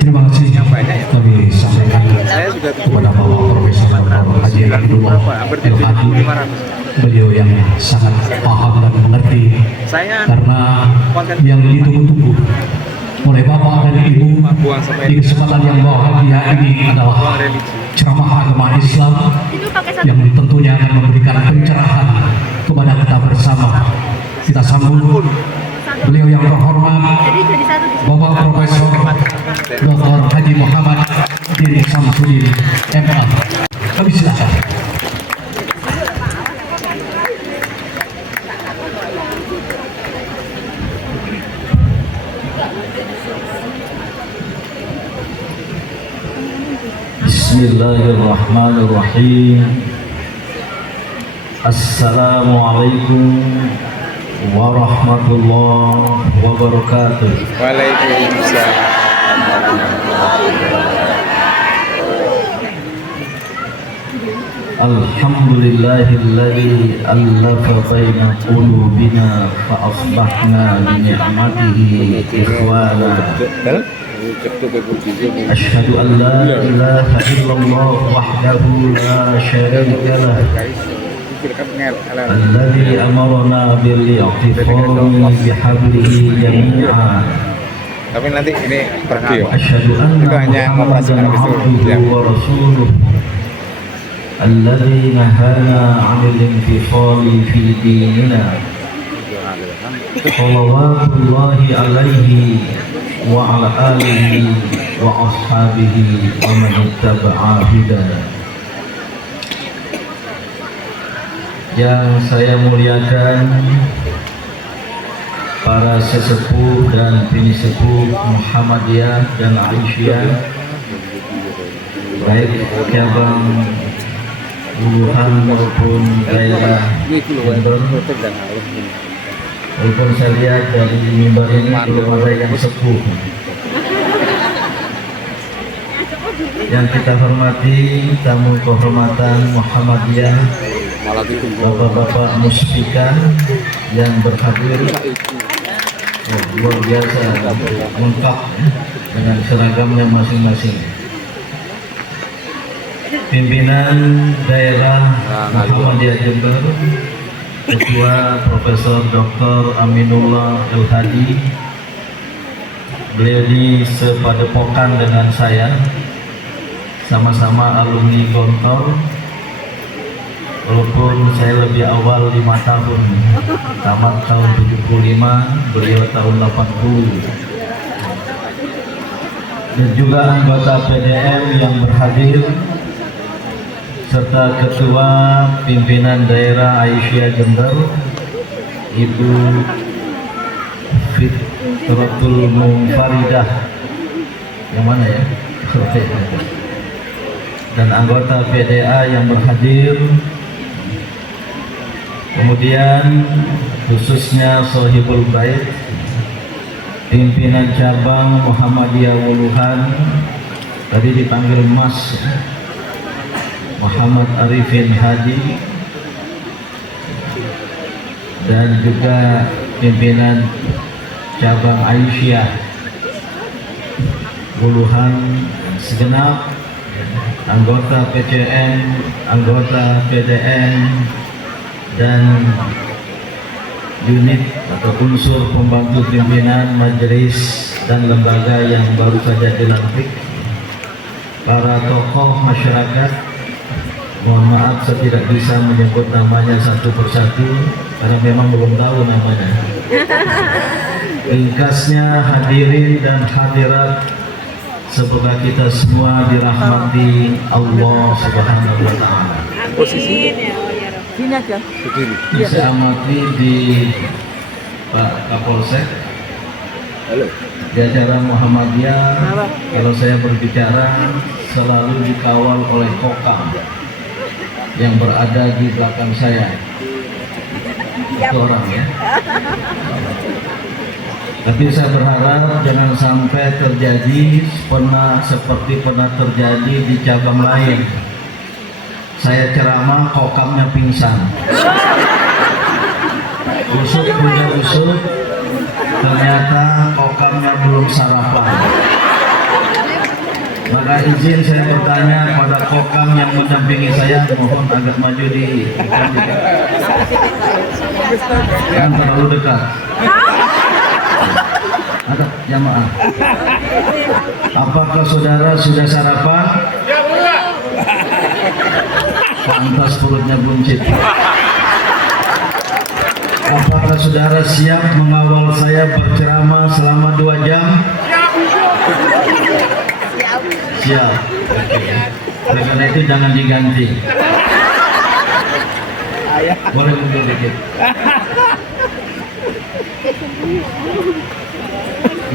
Terima kasih kami sampaikan kepada Bapak Profesor Dr. Haji Abdullah El-Hadi, beliau yang sangat paham dan mengerti karena yang ditunggu-tunggu oleh Bapak dan Ibu di kesempatan yang bahagia ini adalah ceramah agama Islam yang tentunya akan memberikan pencerahan kepada kita bersama. Kita sambut beliau yang terhormat Bapak Profesor Dr. Haji Muhammad Diri Samsudin MA. Kami silakan. Bismillahirrahmanirrahim. Assalamualaikum warahmatullahi wabarakatuh. Waalaikumsalam. Alhamdulillahilladzi allafa baina qulubina fa asbahna bi ni'matihi ikhwana. Asyhadu an la ilaha illallah wahdahu la syarika lah. Alladzi amarna bil i'tifami bihablihi jami'a. Tapi nanti ini pergi ya. Asyhadu anna Itu hanya Muhammadan operasional itu. Ya. abduhu wa rasuluh. Alladzi nahana 'anil infisali fi dinina. Shalawatullahi alaihi wa ala alihi wa ashabihi wa man ittaba'a hidayah. Yang saya muliakan para sesepuh dan bini sepuh Muhammadiyah dan Aisyah, baik cabang Wuhan maupun daerah Jember. Walaupun saya lihat dari mimbar ini belum ada yang sepuh. Yang kita hormati tamu kehormatan Muhammadiyah, bapak-bapak muspika yang berhadir, luar biasa lengkap dengan seragamnya masing-masing. Pimpinan daerah Muhammadiyah Jember, Ketua Profesor Dr. Aminullah El-Hadi, beliau ini sepadepokan dengan saya, sama-sama alumni Gontor. Walaupun saya lebih awal 5 tahun, tamat tahun 75, beliau tahun 80. Dan juga anggota PDM yang berhadir, serta Ketua Pimpinan Daerah Aisyah Jember, Ibu Fitratul Munfaridah, yang mana ya? Dan anggota PDA yang berhadir, kemudian khususnya Sohibul Bait, pimpinan cabang Muhammadiyah Wuluhan, tadi dipanggil Mas Muhammad Arifin Haji, dan juga pimpinan cabang Aisyah Wuluhan, segenap anggota PCN, anggota PDN, dan unit atau unsur pembantu pimpinan majelis dan lembaga yang baru saja dilantik, para tokoh masyarakat. Mohon maaf saya tidak bisa menyebut namanya satu persatu karena memang belum tahu namanya. Ringkasnya hadirin dan hadirat, semoga kita semua dirahmati Allah Subhanahu wa taala. Posisi Sini aja. Saya amati di Pak Kapolsek, di acara Muhammadiyah, kalau saya berbicara selalu dikawal oleh Kokam yang berada di belakang saya. Itu orang ya. Tapi saya berharap jangan sampai terjadi seperti pernah terjadi di cabang lain. Saya ceramah, kokamnya pingsan. Usut punya usut, ternyata izin saya bertanya pada kokam yang mendampingi saya, mohon agak maju di jangan terlalu dekat. Ada jamaah. Apakah saudara sudah sarapan? Pantas perutnya buncit. Apakah saudara siap mengawal saya berceramah selama 2 jam? Siap. Oleh karena itu jangan diganti. Boleh mundur dikit.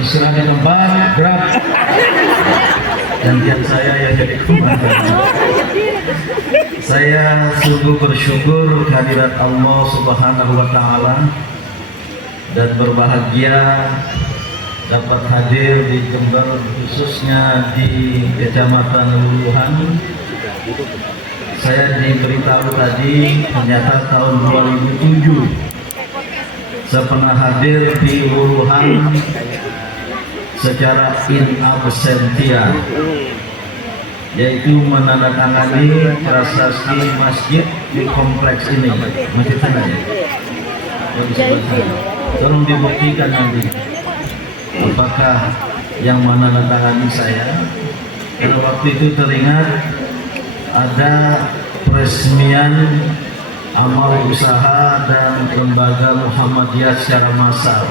Istirahat di tempat, gerak. Gantian saya yang jadi komandan. Saya sungguh bersyukur kehadirat Allah Subhanahu wa Ta'ala dan berbahagia dapat hadir di Jember, khususnya di Kecamatan Wuhan. Saya diberitahu tadi ternyata tahun 2007 saya pernah hadir di Wuhan secara in absentia, yaitu menandatangani prasasti masjid di kompleks ini. Masjid sana ya? Tolong dibuktikan nanti apakah yang menandatangani saya, karena waktu itu teringat ada peresmian amal usaha dan lembaga Muhammadiyah secara massal,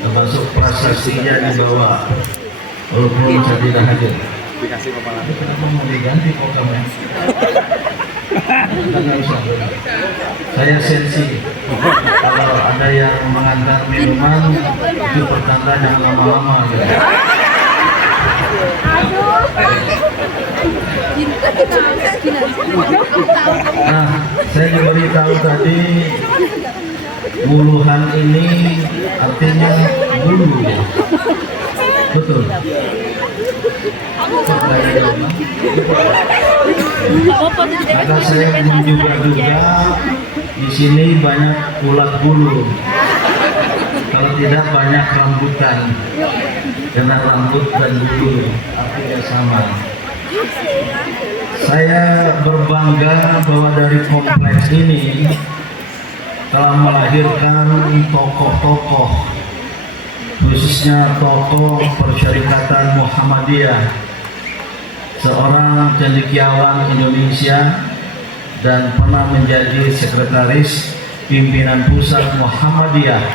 termasuk prasastinya dibawa, walaupun saya tidak hadir. Dikasih kepala. Kenapa mau diganti kokamnya? Nggak usah. Saya sensi. Kalau ada yang mengantar minuman, itu pertanda jangan lama-lama. Gitu. Nah, saya diberitahu tadi Wuhan ini artinya bulu ya. Betul. Karena saya menduga-duga di sini banyak ulat bulu. Kalau tidak banyak rambutan. Karena rambut dan bulu artinya sama. Saya berbangga bahwa dari kompleks ini telah melahirkan tokoh-tokoh, khususnya tokoh Persyarikatan Muhammadiyah, seorang cendekiawan Indonesia dan pernah menjadi sekretaris pimpinan pusat Muhammadiyah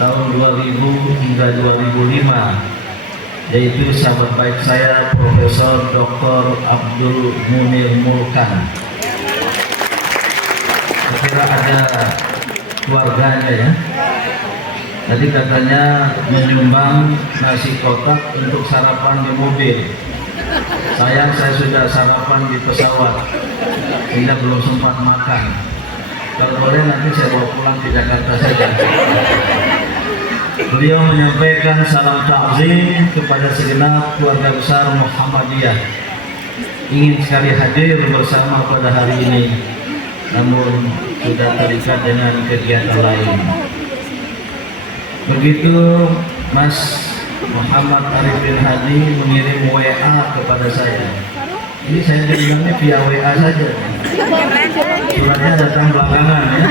tahun 2000 hingga 2005, yaitu sahabat baik saya Profesor Dr. Abdul Munir Mulkan. Kira ada keluarganya ya. Tadi katanya menyumbang nasi kotak untuk sarapan di mobil. Sayang saya sudah sarapan di pesawat, sehingga belum sempat makan. Kalau boleh nanti saya bawa pulang ke Jakarta saja. Beliau menyampaikan salam takzim kepada segenap keluarga besar Muhammadiyah. Ingin sekali hadir bersama pada hari ini, namun sudah terikat dengan kegiatan lain. Begitu Mas Muhammad Arifin Hadi mengirim WA kepada saya. Ini saya bilangnya via WA saja. Suratnya datang belakangan ya.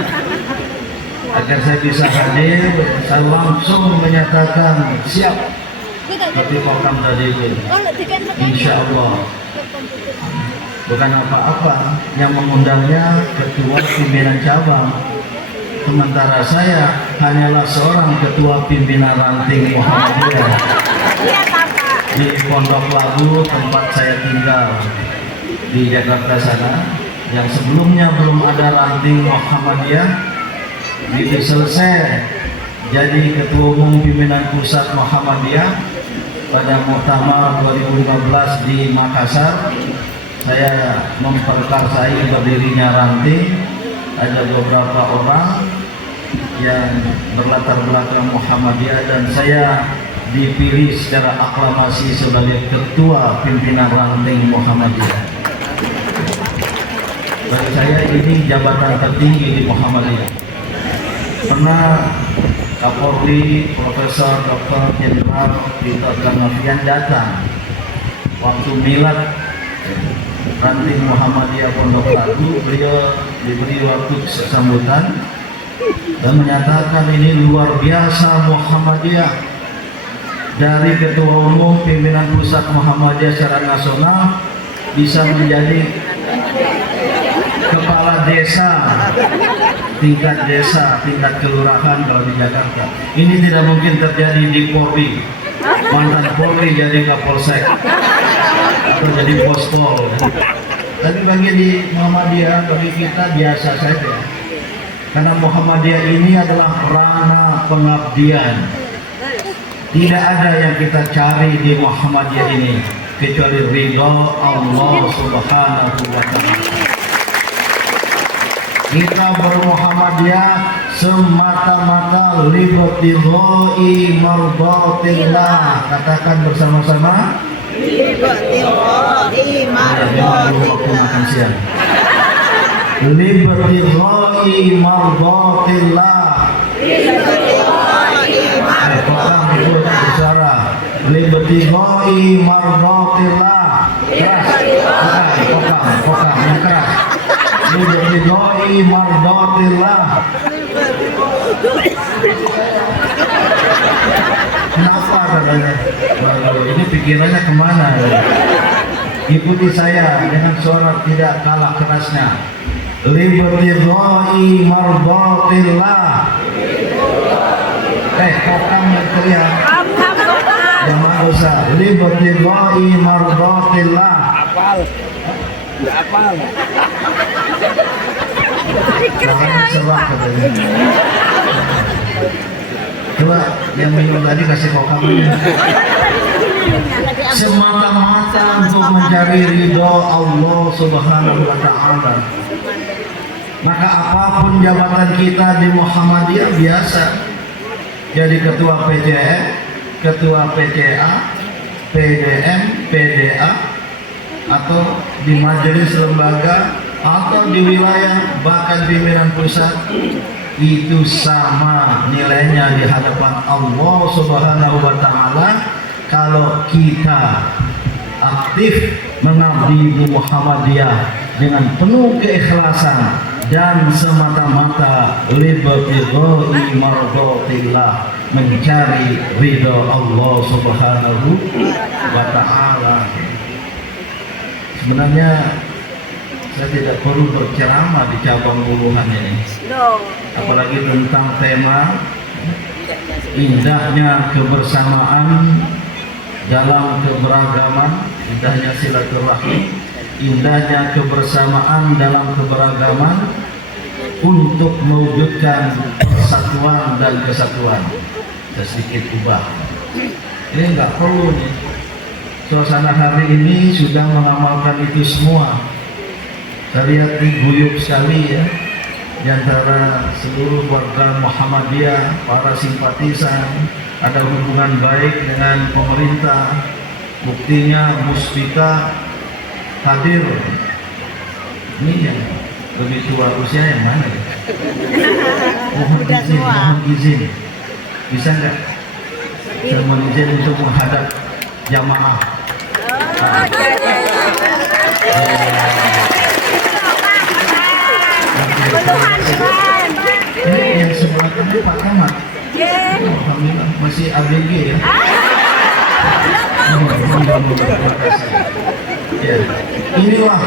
Agar saya bisa hadir, saya langsung menyatakan siap. Seperti program tadi itu. Insya Allah. Bukan apa-apa, yang mengundangnya ketua pimpinan cabang. Sementara saya hanyalah seorang ketua pimpinan ranting Muhammadiyah di Pondok Labu, tempat saya tinggal di Jakarta sana, yang sebelumnya belum ada ranting Muhammadiyah. Begitu selesai jadi ketua umum pimpinan pusat Muhammadiyah pada Muktamar 2015 di Makassar, saya memperkarsai berdirinya ranting. Ada beberapa orang yang berlatar belakang Muhammadiyah dan saya dipilih secara aklamasi sebagai ketua pimpinan ranting Muhammadiyah. Bagi saya ini jabatan tertinggi di Muhammadiyah. Pernah Kapolri Profesor Dr. Jenderal Tito Karnavian datang waktu milad ranting Muhammadiyah Pondok Labu, beliau diberi waktu sambutan dan menyatakan ini luar biasa Muhammadiyah, dari ketua umum pimpinan pusat Muhammadiyah secara nasional bisa menjadi kepala desa, tingkat kelurahan kalau di Jakarta. Ini tidak mungkin terjadi di Polri. Mantan Polri jadi Kapolsek atau jadi Pospol. Tapi bagi di Muhammadiyah, bagi kita biasa saja. Karena Muhammadiyah ini adalah ranah pengabdian. Tidak ada yang kita cari di Muhammadiyah ini kecuali ridho Allah Subhanahu wa Ta'ala. Kita bermuhammadiyah semata-mata libtighai mardatillah. Katakan bersama-sama, libtighai mardatillah. Libtighai mardatillah. Kokang itu bicara. Libtighai mardatillah. Keras. Kokang yang keras. Libtighai mardatillah. Kenapa katanya? Waduh, ini pikirannya kemana? Ikuti saya dengan suara tidak kalah kerasnya. Libtighai mardatillah. Kokang yang teriak. Jangan usah. Libtighai mardatillah. Nggak apal. Makanya serah katanya. Coba yang minum tadi kasih kokang. Semata-mata untuk mencari ridho Allah Subhanahu wa Ta'ala. Maka apapun jabatan kita di Muhammadiyah biasa. Jadi ketua PCM, ketua PCA, PDM, PDA, atau di majelis lembaga, atau di wilayah, bahkan pimpinan pusat, itu sama nilainya di hadapan Allah Subhanahu wa Ta'ala kalau kita aktif mengabdi di Muhammadiyah dengan penuh keikhlasan dan semata-mata libtighai mardatillah, mencari ridha Allah Subhanahu wa Ta'ala. Sebenarnya saya tidak perlu berceramah di cabang Buruhan ini, apalagi tentang tema indahnya kebersamaan dalam keberagaman, indahnya silaturahmi, indahnya kebersamaan dalam keberagaman untuk mewujudkan persatuan dan kesatuan. Saya sedikit ubah. Ini nggak perlu nih. Suasana hari ini sudah mengamalkan itu semua. Saya lihat diguyup sekali ya, di antara seluruh warga Muhammadiyah, para simpatisan, ada hubungan baik dengan pemerintah. Buktinya Muspika hadir. Ini yang lebih tua usia yang mana ya? Mohon izin. Bisa nggak? Saya mohon izin untuk menghadap jamaah. Ini yang sebelah kanan Pak Camat. Alhamdulillah masih ABG ya. Ya, inilah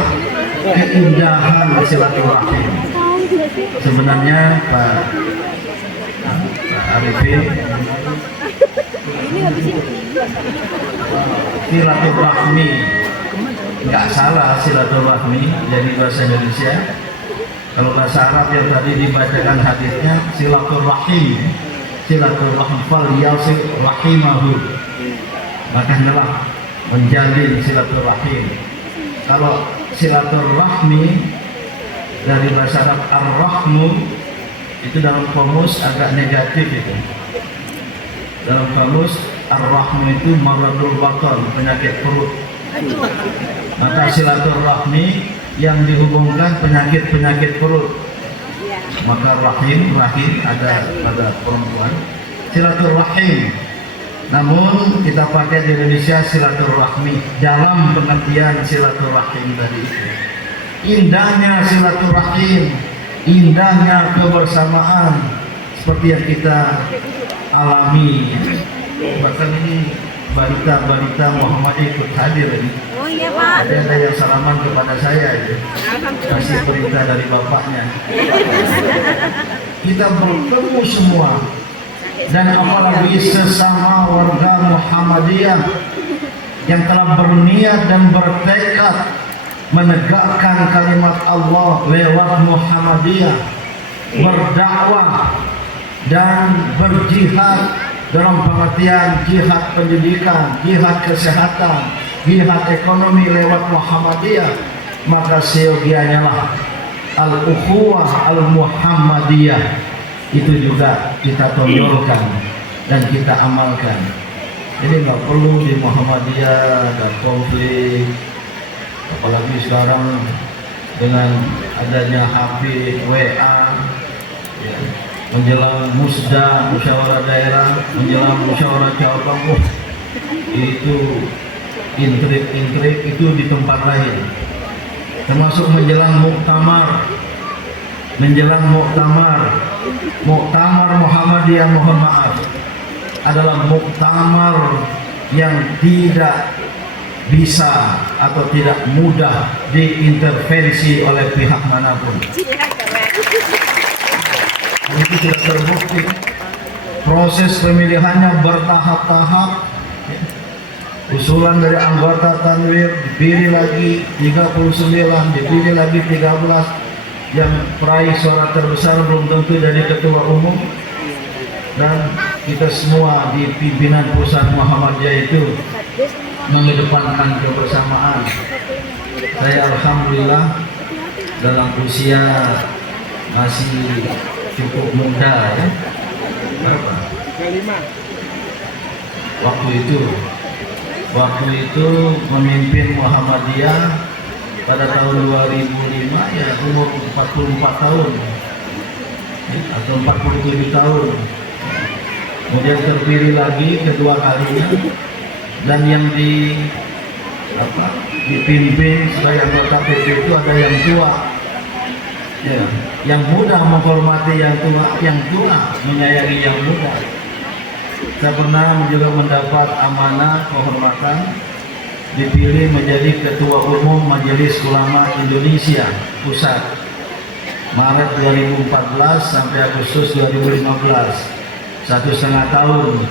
keindahan silaturahmi. Sebenarnya Pak Arifin, silaturahmi nggak salah, silaturahmi jadi bahasa Indonesia. Kalau bahasa Arab yang tadi dibacakan hadisnya silaturahim, silaturahim fal yasil rahimahu, maka hendaklah menjalin silaturahim. Kalau silaturahmi dari bahasa Arab ar-rahmu, itu dalam kamus agak negatif itu. Dalam kamus ar-rahmu itu maradul baton, penyakit perut. Maka silaturahmi yang dihubungkan penyakit perut. Maka rahim ada pada perempuan. Silaturahim Namun kita pakai di Indonesia silaturahmi dalam pengertian silaturahim tadi itu. Indahnya silaturahim, indahnya kebersamaan seperti yang kita alami. Bahkan ini balita-balita Muhammad ikut hadir ini. Oh iya Pak. Ada yang salaman kepada saya itu. Kasih perintah dari bapaknya. Kita bertemu semua. Dan apalagi sesama warga Muhammadiyah yang telah berniat dan bertekad menegakkan kalimat Allah lewat Muhammadiyah, berdakwah dan berjihad dalam pengertian jihad pendidikan, jihad kesehatan, jihad ekonomi lewat Muhammadiyah, maka seyogianya lah al-ukhuwah al-Muhammadiyah itu juga kita tonjolkan dan kita amalkan. Jadi nggak perlu di Muhammadiyah dan konflik, apalagi sekarang dengan adanya HP, WA, ya, menjelang musda, musyawarah daerah, menjelang musyawarah cabang, itu intrik-intrik itu di tempat lain. Termasuk menjelang muktamar Muhammadiyah, mohon maaf, adalah muktamar yang tidak bisa atau tidak mudah diintervensi oleh pihak manapun. Itu sudah terbukti. Proses pemilihannya bertahap-tahap. Usulan dari anggota Tanwir dipilih lagi 39, dipilih lagi 13. Yang peraih suara terbesar belum tentu jadi ketua umum. Dan kita semua di pimpinan pusat Muhammadiyah itu mengedepankan kebersamaan. Saya alhamdulillah dalam usia masih cukup muda ya. Berapa? 35. Waktu itu memimpin Muhammadiyah pada tahun 2005 ya umur 44 tahun atau 47 tahun. Kemudian terpilih lagi kedua kalinya, dan yang dipimpin sebagai anggota PP itu ada yang tua. Ya, yang muda menghormati yang tua menyayangi yang muda. Saya pernah juga mendapat amanah kehormatan dipilih menjadi Ketua Umum Majelis Ulama Indonesia Pusat Maret 2014 sampai Agustus 2015, 1,5 tahun.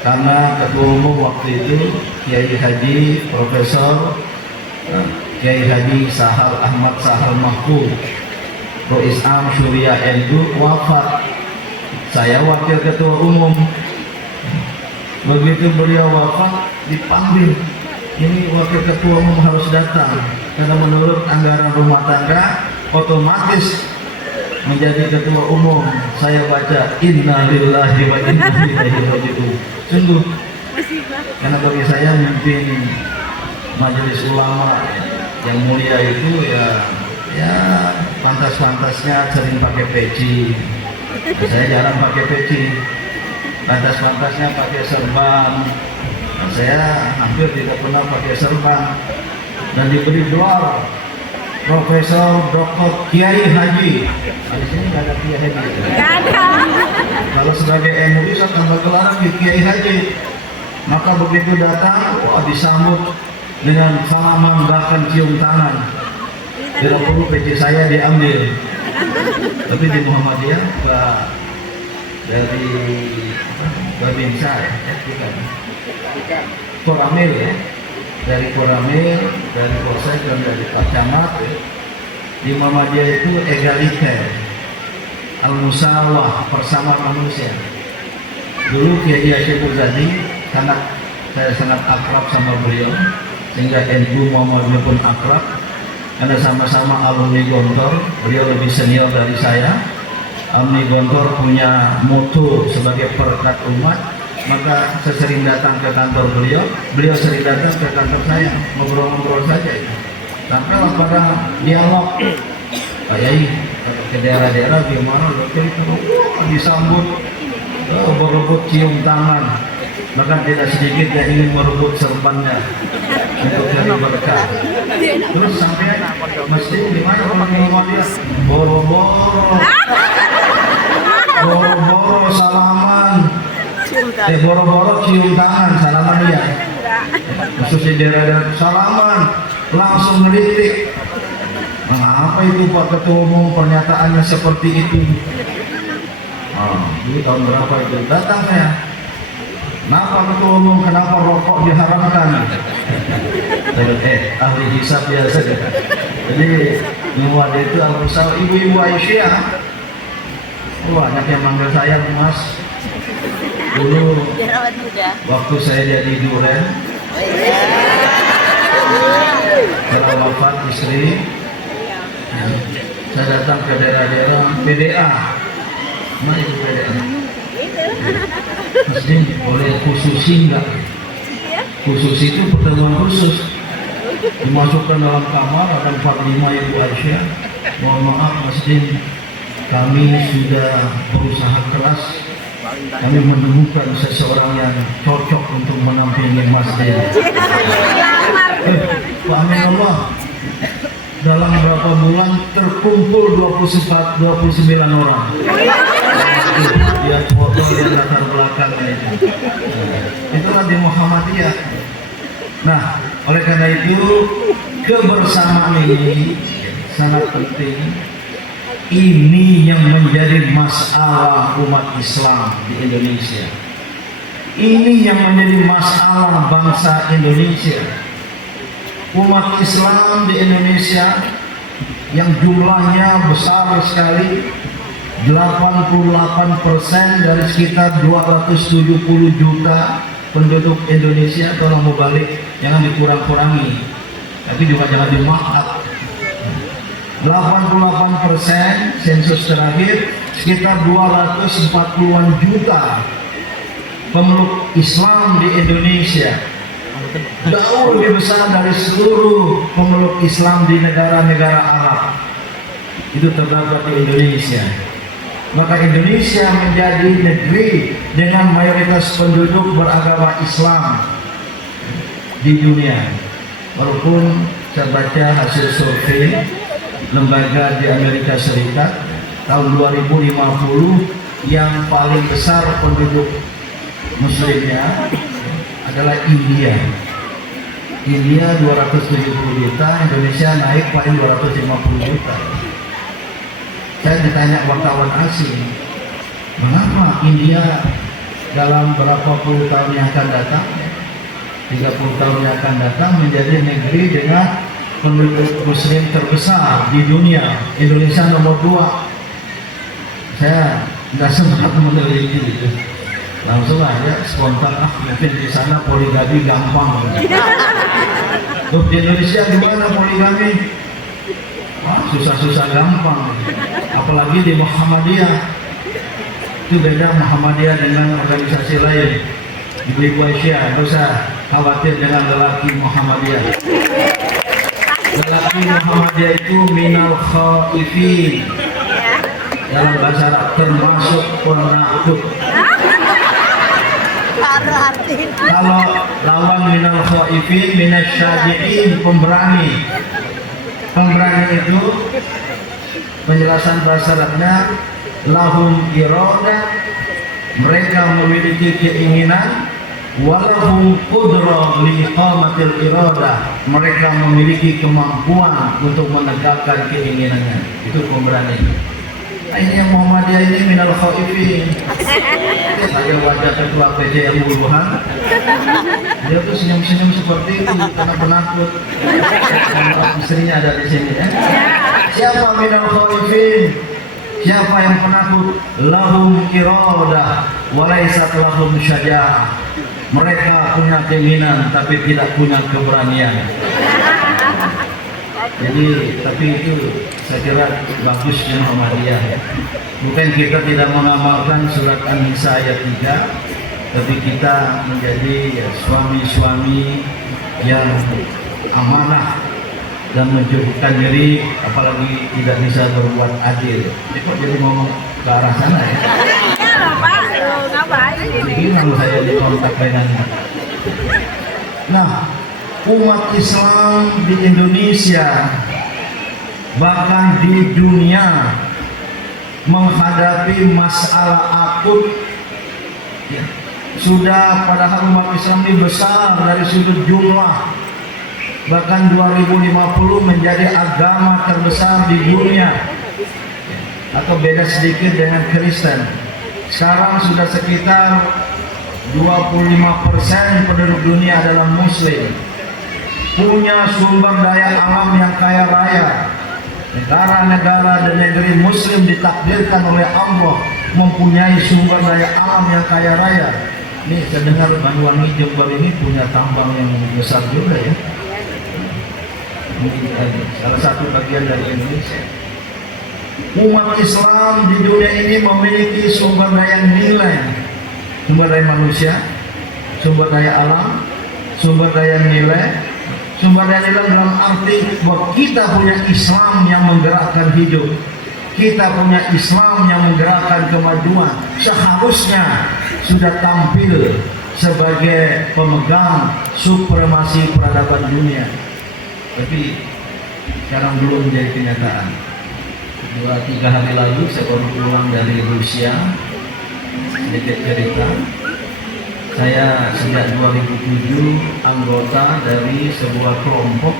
Karena Ketua Umum waktu itu Kiai Haji Profesor Kiai Haji Sahal Ahmad Sahal Mahfud Rois Am Surya NU wafat. Saya wakil Ketua Umum. Begitu beliau wafat dipanggil, ini wakil ketua umum harus datang karena menurut anggaran rumah tangga otomatis menjadi ketua umum. Saya baca inna lillahi wa inna ilaihi raji'un. Sungguh, karena bagi saya memimpin majelis ulama yang mulia itu ya pantas-pantasnya sering pakai peci. Saya jarang pakai peci. Pantas-pantasnya pakai serban. Saya hampir tidak pernah pakai serban, dan diberi gelar Profesor Dr. Kiai Haji. Nah, di sini nggak ada Kiai Haji. Nggak ada. Kalau sebagai MUI saya tambah gelar di Kiai Haji. Maka begitu datang, disambut dengan salaman bahkan cium tangan. Tidak perlu peci saya diambil. Tapi di Muhammadiyah dari Babinsa bukan. Koramil ya, dari Koramil, dari Polsek dan dari Pak Camat ya. Di Muhammadiyah itu egaliter, al-musawah, bersama manusia. Dulu Kiai Hasyim Muzadi saya sangat akrab sama beliau, sehingga NU Muhammadiyah pun akrab karena sama-sama alumni Gontor. Beliau lebih senior dari saya. Alumni Gontor punya moto sebagai perekat umat, maka saya sering datang ke kantor beliau, beliau sering datang ke kantor saya, ngobrol-ngobrol saja. Sampai pada dialog, Pak Yai ke daerah-daerah gimana, disambut, berebut cium tangan. bahkan tidak sedikit yang ingin merebut serbannya untuk cari berkah. Terus sampai masjid di mana orang ngomong dia boro-boro salaman, boro-boro cium tangan salaman dia. Khususnya daerah salaman langsung ngeritik. Apa itu Pak Ketua Umum pernyataannya seperti itu? Ini tahun berapa itu? Datang saya. Kenapa Ketua Umum, kenapa rokok diharamkan? Ahli hisab biasa. Jadi nyuwada itu al-misal ibu-ibu Aisyah. Banyak yang manggil saya Mas. Dulu waktu saya jadi Duren, setelah wafat istri, saya datang ke daerah-daerah PDA. Mana itu PDA? Masjid boleh khususin enggak? Khusus itu pertemuan khusus. Dimasukkan dalam kamar ada 45 ibu Aisyah. Mohon maaf masjid, kami sudah berusaha keras. Kami menemukan seseorang yang cocok untuk menampingi masjid. Pak Amin Allah. Dalam berapa bulan terkumpul 29 orang. Dia foto, dia latar belakangnya itu. Itulah di Muhammadiyah. Nah, oleh karena itu kebersamaan ini sangat penting. Ini yang menjadi masalah umat Islam di Indonesia. Ini yang menjadi masalah bangsa Indonesia. Umat Islam di Indonesia yang jumlahnya besar sekali, 88% dari sekitar 270 juta penduduk Indonesia. Tolong mubalik, jangan dikurang-kurangi, tapi juga jangan dimaaf. 88% sensus terakhir, sekitar 240-an juta pemeluk Islam di Indonesia. Jauh lebih besar dari seluruh pemeluk Islam di negara-negara Arab. Itu terdapat di Indonesia. Maka Indonesia menjadi negeri dengan mayoritas penduduk beragama Islam di dunia. Walaupun saya baca hasil survei lembaga di Amerika Serikat tahun 2050 yang paling besar penduduk muslimnya adalah India. India 270 juta, Indonesia naik paling 250 juta. Saya ditanya wartawan asing, mengapa India dalam berapa puluh tahun yang akan datang, 30 tahun yang akan datang menjadi negeri dengan penduduk muslim terbesar di dunia. Indonesia nomor 2. Saya nggak sempat meneliti itu. Langsung aja spontan, mungkin di sana poligami gampang. Di Indonesia gimana poligami? Susah-susah gampang. Apalagi di Muhammadiyah. Itu beda Muhammadiyah dengan organisasi lain. Ibu-ibu Aisyah, nggak usah khawatir dengan lelaki Muhammadiyah. Lelaki Muhammadiyah itu minal khaifin. Dalam bahasa Arab termasuk penakut. Kalau lawan minal khaifin minas syadi'in, pemberani. Pemberani itu penjelasan bahasa Arabnya lahum iradah, mereka memiliki keinginan, walahum qudrah liqamatil iradah, mereka memiliki kemampuan untuk menegakkan keinginannya. Itu pemberani. Ini yang Muhammadiyah ini minal khaifin. Saya wajah ketua PJ yang buruhan, dia tuh senyum-senyum seperti itu karena penakut. Istrinya ada di sini ya. Siapa minal khaifin? Siapa yang penakut? Lahum iradah walaysat lahum syaja'ah. Mereka punya keinginan tapi tidak punya keberanian. Jadi, tapi itu saya kira bagusnya Muhammadiyah. Bukan kita tidak mengamalkan surat An-Nisa ayat 3, tapi kita menjadi suami-suami yang amanah dan menjauhkan diri, apalagi tidak bisa berbuat adil. Ini kok jadi ngomong ke arah sana ya? Bilang saya di kontak dengannya. Nah, umat Islam di Indonesia bahkan di dunia menghadapi masalah akut ya. Sudah padahal umat Islam ini besar dari sudut jumlah, bahkan 2050 menjadi agama terbesar di dunia, atau beda sedikit dengan Kristen. Sekarang sudah sekitar 25% penduduk dunia adalah Muslim, punya sumber daya alam yang kaya raya. Negara-negara dan negeri Muslim ditakdirkan oleh Allah mempunyai sumber daya alam yang kaya raya. Nih, saya dengar Banyuwangi Jember ini punya tambang yang besar juga ya. Mungkin salah satu bagian dari Indonesia. Umat Islam di dunia ini memiliki sumber daya nilai, sumber daya manusia, sumber daya alam, sumber daya nilai. Sumber daya nilai dalam arti bahwa kita punya Islam yang menggerakkan hidup, kita punya Islam yang menggerakkan kemajuan, seharusnya sudah tampil sebagai pemegang supremasi peradaban dunia. Tapi sekarang belum menjadi kenyataan. 2-3 hari lalu saya baru pulang dari Rusia. Sedikit cerita, saya sejak 2007 anggota dari sebuah kelompok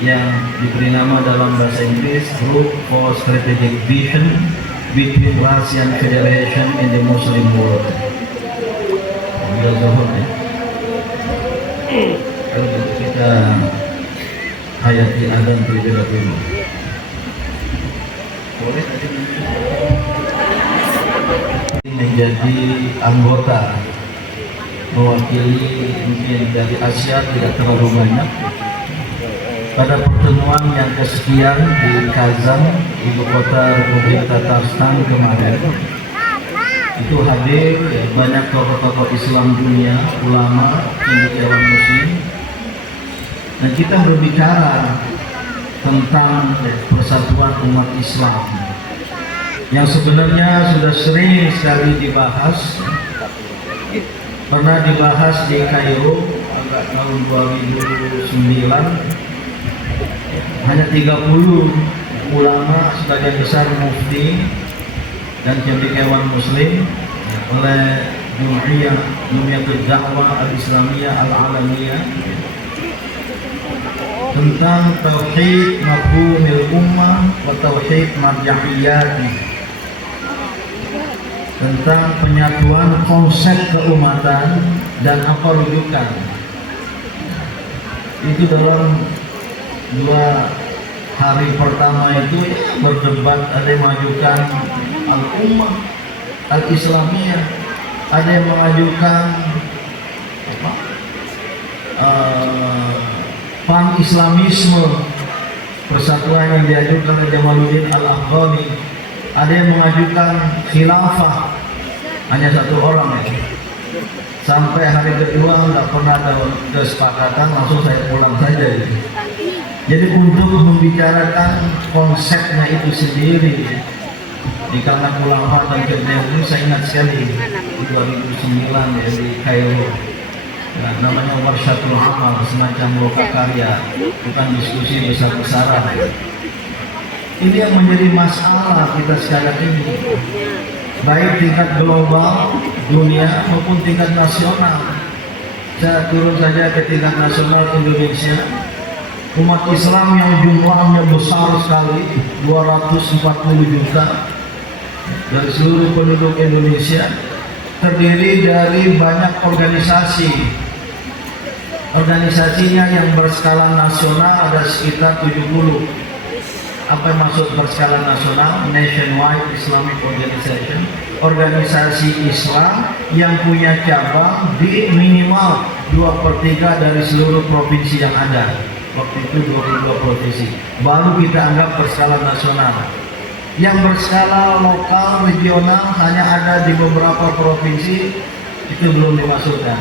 yang diberi nama dalam bahasa Inggris Group for Strategic Vision between Russian Federation and the Muslim World. Kita hayati adzan terlebih dahulu. Boleh tadi menjadi anggota mewakili mungkin dari Asia tidak terlalu banyak. Pada pertemuan yang kesekian di Kazan, ibu kota Republik Tatarstan kemarin, itu hadir ya, banyak tokoh-tokoh Islam dunia, ulama, cendekiawan Muslim, dan kita berbicara tentang persatuan umat Islam yang sebenarnya sudah sering sekali dibahas. Pernah dibahas di Kairo agak tahun 2009. Hanya 30 ulama, sebagian besar mufti dan cendekiawan Muslim oleh Jum'iyatul Da'wah Al-Islamiyah Al-Alamiyah tentang tauhid mafhumil ummah wa tauhid marjahiyati, tentang penyatuan konsep keumatan dan apa rujukan. Itu dalam 2 hari pertama itu ya, berdebat, ada yang mengajukan al-ummah al-islamiyah, ada yang mengajukan pan-islamisme, persatuan yang diajukan oleh Jamaluddin Al-Afghani, ada yang mengajukan khilafah, hanya 1 orang ya. Sampai hari kedua nggak pernah ada kesepakatan, langsung saya pulang saja gitu. Jadi untuk membicarakan konsepnya itu sendiri di kalangan ulama dan cendekiawan ini, saya ingat sekali di 2009 ya di Kairo, ya, namanya Warshatul Amal, semacam loka karya, bukan diskusi besar-besaran. Ini yang menjadi masalah kita sekarang ini, baik tingkat global dunia maupun tingkat nasional. Saya turun saja ke tingkat nasional Indonesia. Umat Islam yang jumlahnya besar sekali, 240 juta dari seluruh penduduk Indonesia, terdiri dari banyak organisasi. Organisasinya yang berskala nasional ada sekitar 70. Apa yang maksud berskala nasional? Nationwide Islamic Organization, organisasi Islam yang punya cabang di minimal 2/3 dari seluruh provinsi yang ada. Waktu itu 22 provinsi, baru kita anggap berskala nasional. Yang berskala lokal, regional hanya ada di beberapa provinsi, itu belum dimasukkan.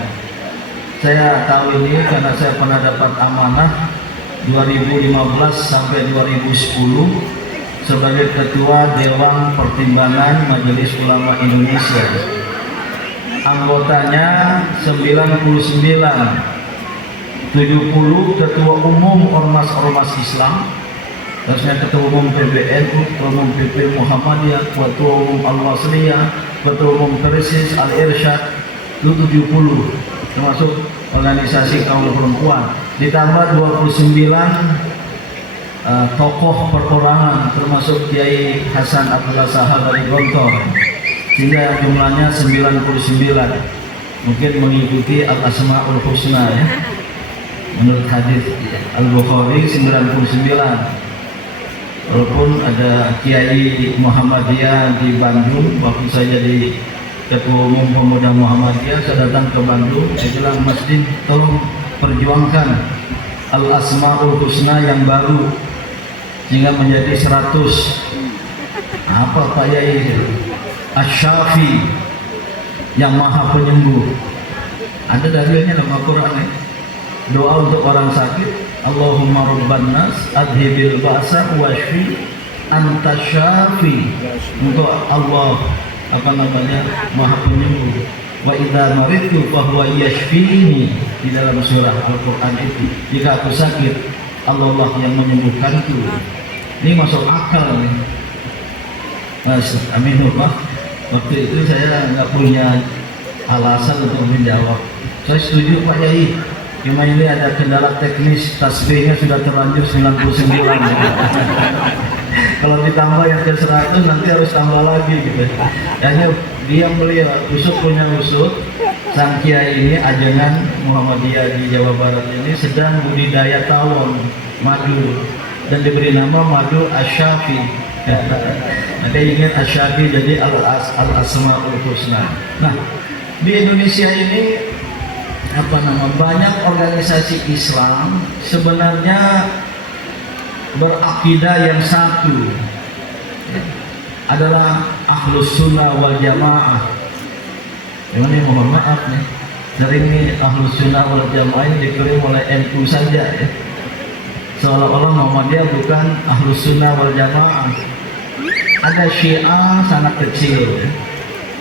Saya tahu ini karena saya pernah dapat amanah 2015 sampai 2010 sebagai Ketua Dewan Pertimbangan Majelis Ulama Indonesia. anggotanya 99, 70 ketua umum ormas-ormas Islam, terusnya ketua umum PBNU, ketua umum PP Muhammadiyah, ketua umum Al-Wasliyah, ketua umum Persis Al-Irsyad, itu 70, termasuk organisasi kaum perempuan, ditambah 29 tokoh perorangan termasuk Kiai Hasan Abdullah Sahal dari Gontor, sehingga jumlahnya 99, mungkin mengikuti Al-Asmaul Husna ya. Menurut hadis Al-Bukhari 99. Walaupun ada Kiai Muhammadiyah di Bandung, waktu saya jadi Ketua Umum Pemuda Muhammadiyah, saya datang ke Bandung, saya bilang, Masjid tolong perjuangkan Al-Asmaul Husna yang baru sehingga menjadi 100. Apa Pak Yai? Asy-Syafi, yang maha penyembuh. Ada dalilnya dalam Al-Quran ya. Doa untuk orang sakit, Allahumma rabban nas adhibil ba'sa washfi anta syafi. Untuk Allah maha penyembuh. Wa idza maridtu fa huwa yashfini, di dalam surah Al-Qur'an itu. Jika aku sakit, Allah yang menyembuhkanku. Ini masuk akal nih. Mas Aminullah, waktu itu saya nggak punya alasan untuk menjawab. Saya setuju Pak Yai, cuma ini ada kendala teknis, tasbihnya sudah terlanjur 99. Kalau ditambah yang ke 100 nanti harus tambah lagi gitu. Hanya dia melihat usut punya usut, sang kiai ini ajengan Muhammadiyah di Jawa Barat ini sedang budidaya tawon madu dan diberi nama madu Asy-Syafi. Ada ingin Asy-Syafi jadi Al-Asmaul Husna. Nah, di Indonesia ini banyak organisasi Islam sebenarnya berakidah yang satu, adalah Ahlus Sunnah wal Jamaah. Ini mohon maaf nih, sering nih Ahlus Sunnah wal Jamaah ini diklaim oleh NU saja ya. Seolah-olah Muhammadiyah bukan Ahlus Sunnah wal Jamaah. Ada Syiah sangat kecil ya,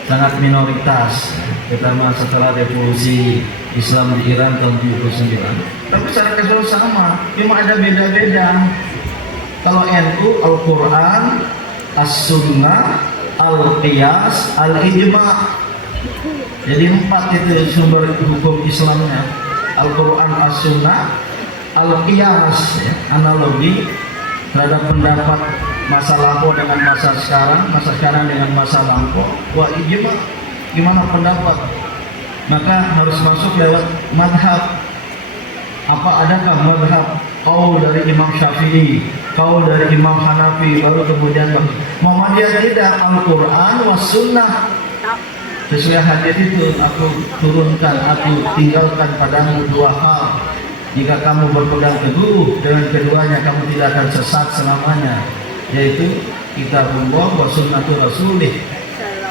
sangat minoritas, terutama setelah revolusi Islam di Iran tahun 79. Tapi secara keseluruhan sama, cuma ada beda-beda. Kalau NU Al-Quran, As-Sunnah, Al-Qiyas, Al-Ijma'. Jadi 4 itu sumber hukum Islamnya. Al-Quran, As-Sunnah, Al-Qiyas ya, analogi terhadap pendapat masa lampau dengan masa sekarang dengan masa lampau. Wa ijma', gimana pendapat? Maka harus masuk lewat madhab. Apa adakah madhab qaul dari Imam Syafi'i, qaul dari Imam Hanafi, baru kemudian Muhammadiyah tidak, Al-Quran was sunnah. Sesuai hadis itu aku turunkan, aku tinggalkan padamu 2 hal. Jika kamu berpegang teguh dengan keduanya, kamu tidak akan sesat selamanya, yaitu kitabullah wa sunnatul rasulih.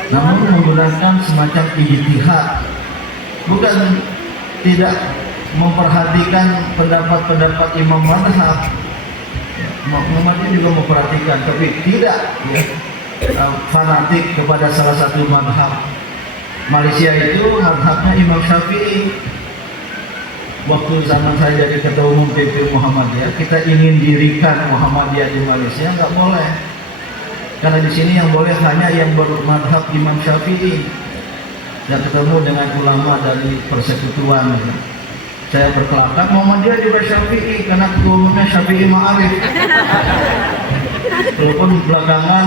Namun menggunakan semacam ijtihad, bukan tidak memperhatikan pendapat-pendapat imam madhab. Muhammadiyah juga memperhatikan, tapi tidak fanatik kepada salah satu madhab. Malaysia itu madhabnya Imam Syafi'i. Waktu zaman saya jadi ketua umum PP Muhammadiyah, kita ingin dirikan Muhammadiyah di Malaysia, nggak boleh. Karena di sini yang boleh hanya yang bermadhab Imam Syafi'i. Dan ketemu dengan ulama dari persekutuan. Saya berkelakar, Muhammadiyah juga Syafi'i, karena ketua umumnya Syafi'i Ma'arif. Walaupun belakangan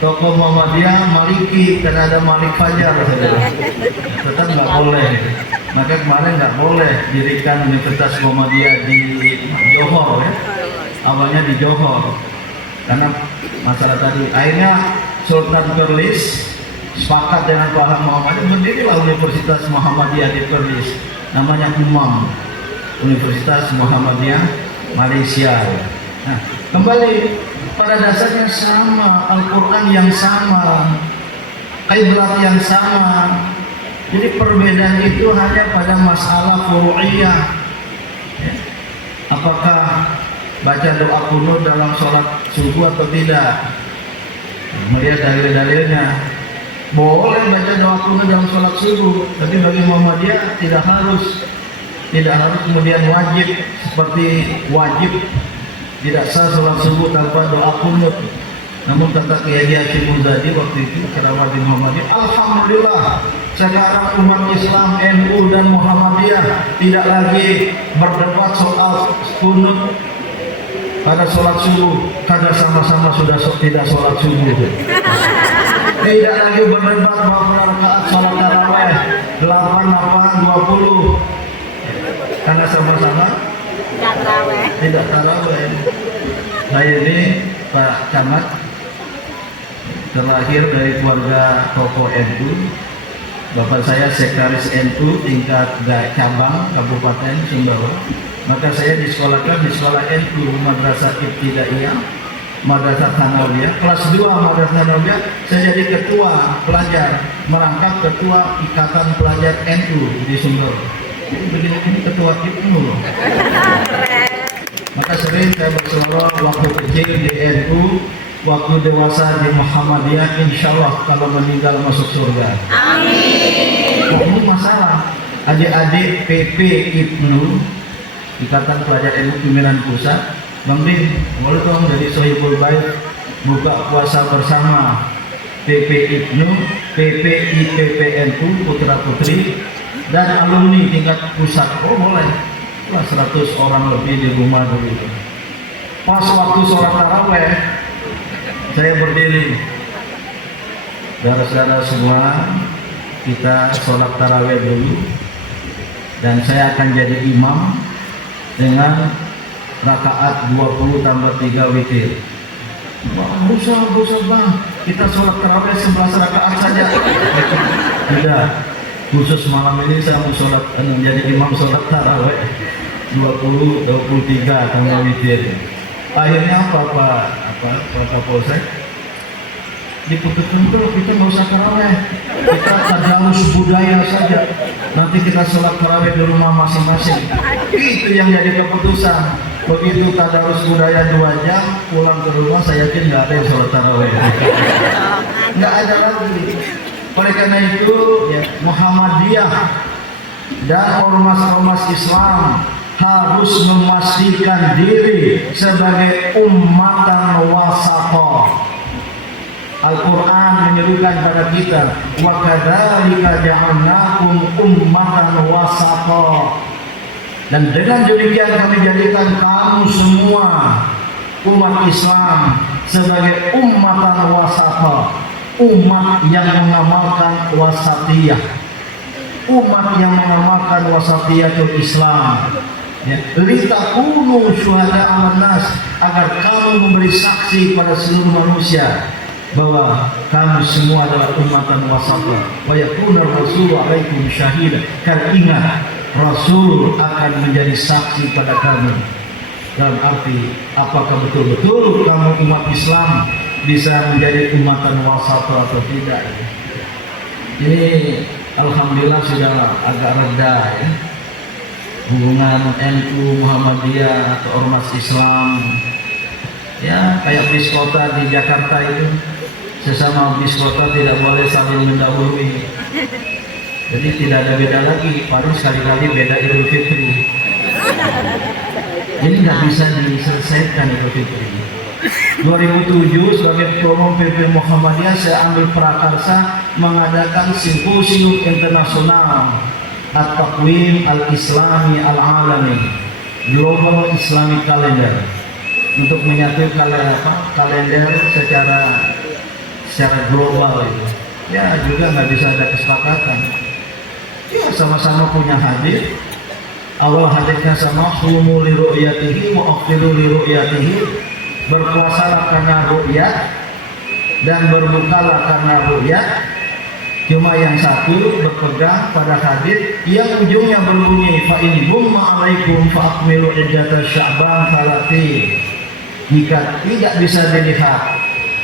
tokoh Muhammadiyah Maliki, karena ada Malik Fajar, tetap nggak boleh. Maka kemarin nggak boleh dirikan Universitas Muhammadiyah di Johor ya. Awalnya di Johor, karena masalah tadi. Akhirnya Sultan Perlis sepakat dengan paham Muhammadiyah, berdirilah Universitas Muhammadiyah di Perlis, namanya UMAM, Universitas Muhammadiyah Malaysia. Nah, kembali pada dasarnya sama, Al-Quran yang sama, kiblat yang sama. Jadi perbedaan itu hanya pada masalah furu'iyah. Apakah baca doa kunut dalam sholat subuh atau tidak? Melihat dalil-dalilnya. Boleh baca doa kunut dalam sholat subuh, tapi bagi Muhammadiyah tidak harus kemudian wajib, seperti wajib tidak sah sholat subuh tanpa doa kunut. Namun kata Kiai Hasyim Muzadi waktu itu ceramah di Muhammadiyah, alhamdulillah sekarang umat Islam NU dan Muhammadiyah tidak lagi berdebat soal kunut pada sholat subuh karena sama-sama sudah tidak sholat subuh. Tidak lagi berdebat berapa rakaat sholat tarawih 8, 20 karena sama-sama tidak tarawih. Saya ini Pak Camat terlahir dari keluarga tokoh NU. Bapak saya sekretaris NU tingkat cabang Kabupaten Sumbawa. Maka saya disekolahkan di sekolah NU Madrasah Ibtidaiyah, Madrasah Tsanawiyah. Kelas 2 Madrasah Tsanawiyah saya jadi ketua pelajar, merangkap ketua Ikatan Pelajar NU di Sumbawa. Begini ketua IPNU loh. Maka sering saya berselawat waktu kecil di NU, waktu dewasa di Muhammadiyah, insya Allah kalau meninggal masuk surga. Amin. Ini masalah adik-adik PP IPNU, Ikatan Pelajar NU Pimpinan Pusat, Bang Din, boleh dong jadi Sohibul Bait buka puasa bersama PP IPNU, PP IPPNU Putra Putri dan alumni tingkat pusat. Oh boleh, 100 orang lebih di rumah dulu. Pas waktu sholat taraweh saya berdiri, saudara-saudara semua, kita sholat taraweh dulu dan saya akan jadi imam dengan rakaat 20 tambah 3 witir. Usah bang, kita sholat taraweh 11 rakaat saja. Tidak, khusus malam ini saya mau sholat menjadi imam sholat taraweh 23 tambah witir. Akhirnya Pak Kapolsek diputuskan tuh kita nggak usah taraweh, kita tadarus budaya saja. Nanti kita sholat taraweh di rumah masing-masing. Itu yang jadi keputusan. Begitu tadarus budaya 2 jam, pulang ke rumah saya yakin nggak ada yang sholat taraweh. Nggak ada lagi. Oleh karena itu, ya, Muhammadiyah dan ormas-ormas Islam harus memastikan diri sebagai ummatan wasatah. Al-Quran menyerukan pada kita, wa kadzalika ja'alnakum ummatan wasatah. Dan dengan demikian kami jadikan kamu semua umat Islam sebagai ummatan wasatah, umat yang mengamalkan wasatiyah, umat yang mengamalkan wasatiyatul Islam. Ya, litakunu syuhada 'alan nas, agar kamu memberi saksi pada seluruh manusia bahwa kamu semua adalah ummatan wasatah. Wa yakuna rasulu 'alaikum syahida. Karena ingat, Rasul akan menjadi saksi pada kamu. Dalam arti, apakah betul-betul kamu umat Islam bisa menjadi ummatan wasatah atau tidak? Ini alhamdulillah sudah agak reda ya. Hubungan NU Muhammadiyah atau ormas Islam ya, kayak bis kota di Jakarta itu, sesama bis kota tidak boleh saling mendahului. Jadi tidak ada beda lagi, paling sekali-kali beda Idul Fitri. Jadi nggak bisa diselesaikan Idul Fitri. 2007 sebagai promo PP Muhammadiyah saya ambil prakarsa mengadakan simposium internasional At-Taqwim Al-Islami Al-Alami, Global Islamic Calendar, untuk menyatukan kalender secara global itu. Ya juga nggak bisa ada kesepakatan. Ya sama-sama punya hadis. Awal hadisnya sama, sumu li ru'yatihi wa afiru li ru'yatihi. Berpuasalah karena ru'yat dan berbukalah karena ru'yat. Cuma yang satu berpegang pada hadis yang ujungnya berbunyi fa in gumma alaikum fa akmilu iddata sya'ban 30. Jika tidak bisa dilihat,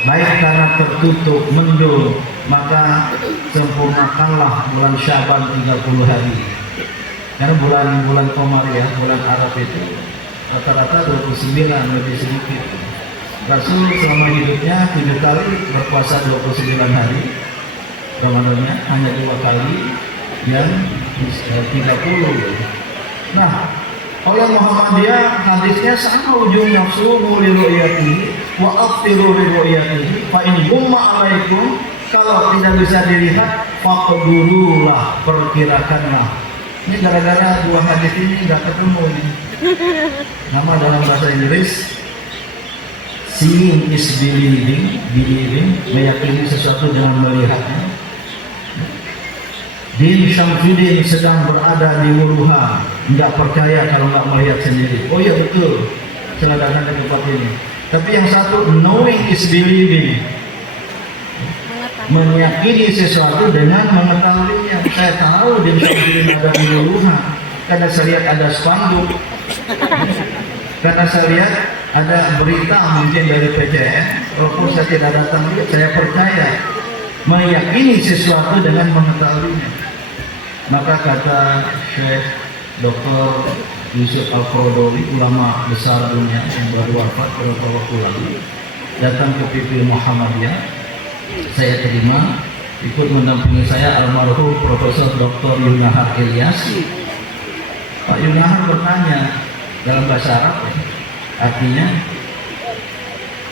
baik karena tertutup mendung, maka sempurnakanlah bulan Sya'ban 30 hari. Karena bulan Qamariah, bulan Arab itu rata-rata 29 lebih sedikit. Rasul selama hidupnya 7 kali berpuasa 29 hari. Ramadannya hanya 2 kali yang 30. Nah, oleh Muhammadiyah hadisnya sama ujungnya, sumu li ru'yati wa aftiru li ru'yati fa in gumma alaikum, kalau tidak bisa dilihat faqdurulah, perkirakanlah. Ini gara-gara 2 hadis ini nggak ketemu nih. Nama dalam bahasa Inggris, seeing is believing, meyakini sesuatu dengan melihatnya. Din Syamsuddin sedang berada di Wuruha, nggak percaya kalau nggak melihat sendiri. Oh iya betul, setelah datang ke tempat ini. Tapi yang satu, knowing is believing, meyakini sesuatu dengan mengetahuinya. Saya tahu Din Syamsuddin ada di Wuruha karena saya lihat ada spanduk, karena saya lihat ada berita mungkin dari PCN. Walaupun saya tidak datang, saya percaya, meyakini sesuatu dengan mengetahuinya. Maka kata Syekh Dr. Yusuf Al-Qaradawi, ulama besar dunia yang baru wafat beberapa waktu lalu, datang ke PP Muhammadiyah. Saya terima, ikut mendampingi saya almarhum Profesor Dr. Yunahar Ilyas. Pak Yunahar bertanya dalam bahasa Arab, artinya,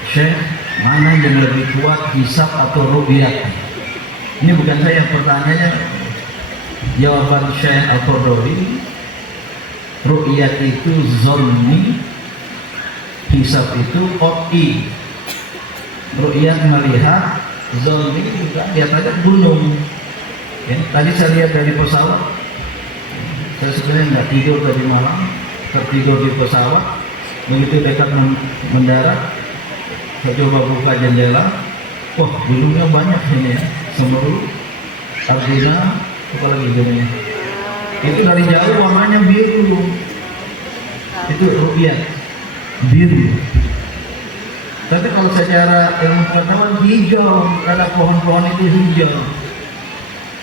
Syekh, mana yang lebih kuat, hisab atau ru'yat? Ini bukan saya yang bertanya. Jawaban Syekh Al-Qaradawi, ru'yat itu zonni, hisab itu qat'i. Ru'yat melihat, zonni juga lihat aja gunung. Ya, tadi saya lihat dari pesawat. Saya sebenarnya nggak tidur tadi malam, tertidur di pesawat. Begitu dekat mendarat, saya coba buka jendela. Wah, gunungnya banyak ini ya. Semeru, Ardina, apa lagi gunungnya? Itu dari jauh warnanya biru. Itu ru'yat, biru. Tapi kalau secara ilmu pengetahuan hijau, karena pohon-pohon itu hijau.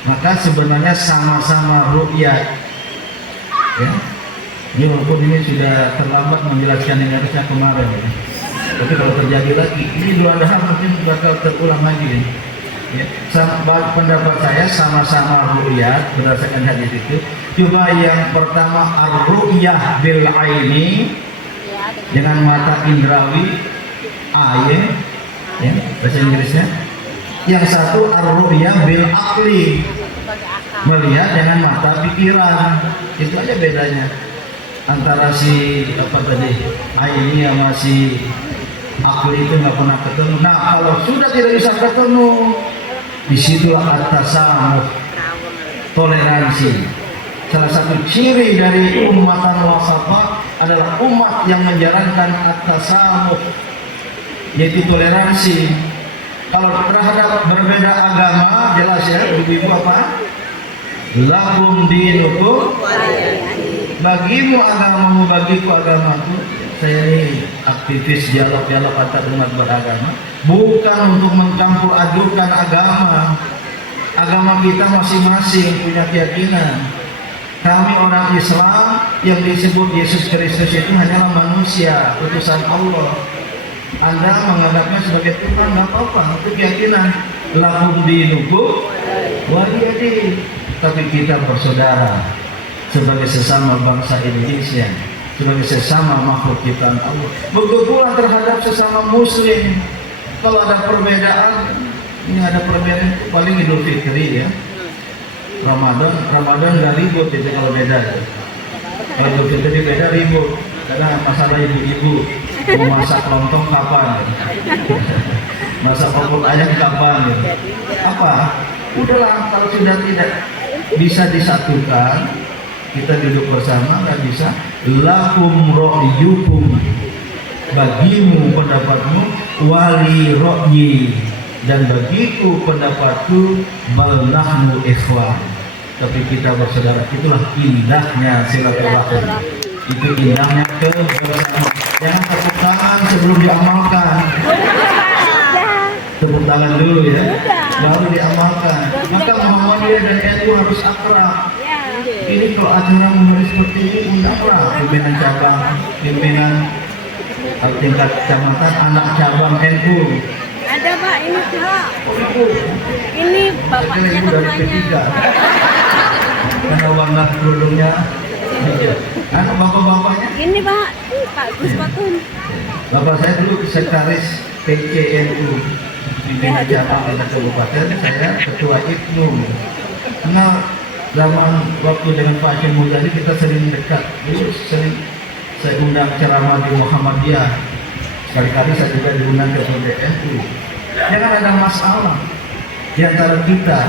Maka sebenarnya sama-sama ru'yat. Ya. Ini walaupun ini sudah terlambat menjelaskan yang harusnya kemarin ya. Tapi kalau terjadi lagi, ini dua hal mungkin bakal terulang lagi ya. Pendapat saya sama-sama ru'yat berdasarkan hadis itu. Cuma yang pertama ar-ru'yah bil aini, dengan mata indrawi, ayin ya, bahasa Inggrisnya. Yang satu ar-ru'yah bil aqli, melihat dengan mata pikiran. Itu aja bedanya antara si apa tadi aini sama si akli itu nggak pernah ketemu. Nah, kalau sudah tidak bisa ketemu, disitulah at-tasamuh, toleransi. Salah satu ciri dari ummatan wasatah adalah umat yang menjalankan at-tasamuh, yaitu toleransi. Kalau terhadap berbeda agama, jelas ya, ibu-ibu apa? Lakum dinukum, bagimu agamamu, bagiku agamaku. Saya ini aktivis dialog-dialog antar umat beragama, bukan untuk mencampur adukan agama. Agama kita masing-masing punya keyakinan. Kami orang Islam yang disebut Yesus Kristus itu hanyalah manusia, utusan Allah. Anda menganggapnya sebagai Tuhan, nggak apa-apa, itu keyakinan. Lakum dinukum waliyadin. Tapi kita bersaudara sebagai sesama bangsa Indonesia, sebagai sesama makhluk ciptaan Allah. Begitu pula terhadap sesama Muslim. Kalau ada perbedaan, ini ada perbedaan paling Idul Fitri ya. Ramadan nggak ribut itu kalau beda. Kalau Idul Fitri beda ribut karena masalah ibu-ibu mau masak lontong kapan, masak opor ayam kapan, apa? Udahlah, kalau sudah tidak bisa disatukan, kita duduk bersama, nggak bisa. Lakum ro'yukum, bagimu pendapatmu, wali ro'yi, dan bagiku pendapatku, bal nahnu ikhwan. Tapi kita bersaudara. Itulah indahnya silaturahim. Itu indahnya kebersamaan. Jangan tepuk tangan sebelum diamalkan. Tepuk tangan dulu ya, baru diamalkan. Maka Muhammadiyah dan NU harus akrab. Ini kalau acara memulai seperti ini, undanglah pimpinan cabang, pimpinan tingkat kecamatan, anak cabang NU. Ada Pak ini Pak. Ini bapaknya ketuanya. Karena warna kerudungnya. Anak bapak-bapaknya? Ini Pak, Pak Gus Patun. Bapak saya dulu sekretaris PCNU pimpinan cabang di kabupaten, saya ketua IPNU. Karena zaman waktu dengan Pak Hashim Muzadi kita sering dekat, dulu sering saya undang ceramah di Muhammadiyah, sekali-kali saya juga diundang ke PBNU. Jangan ada masalah di antara kita.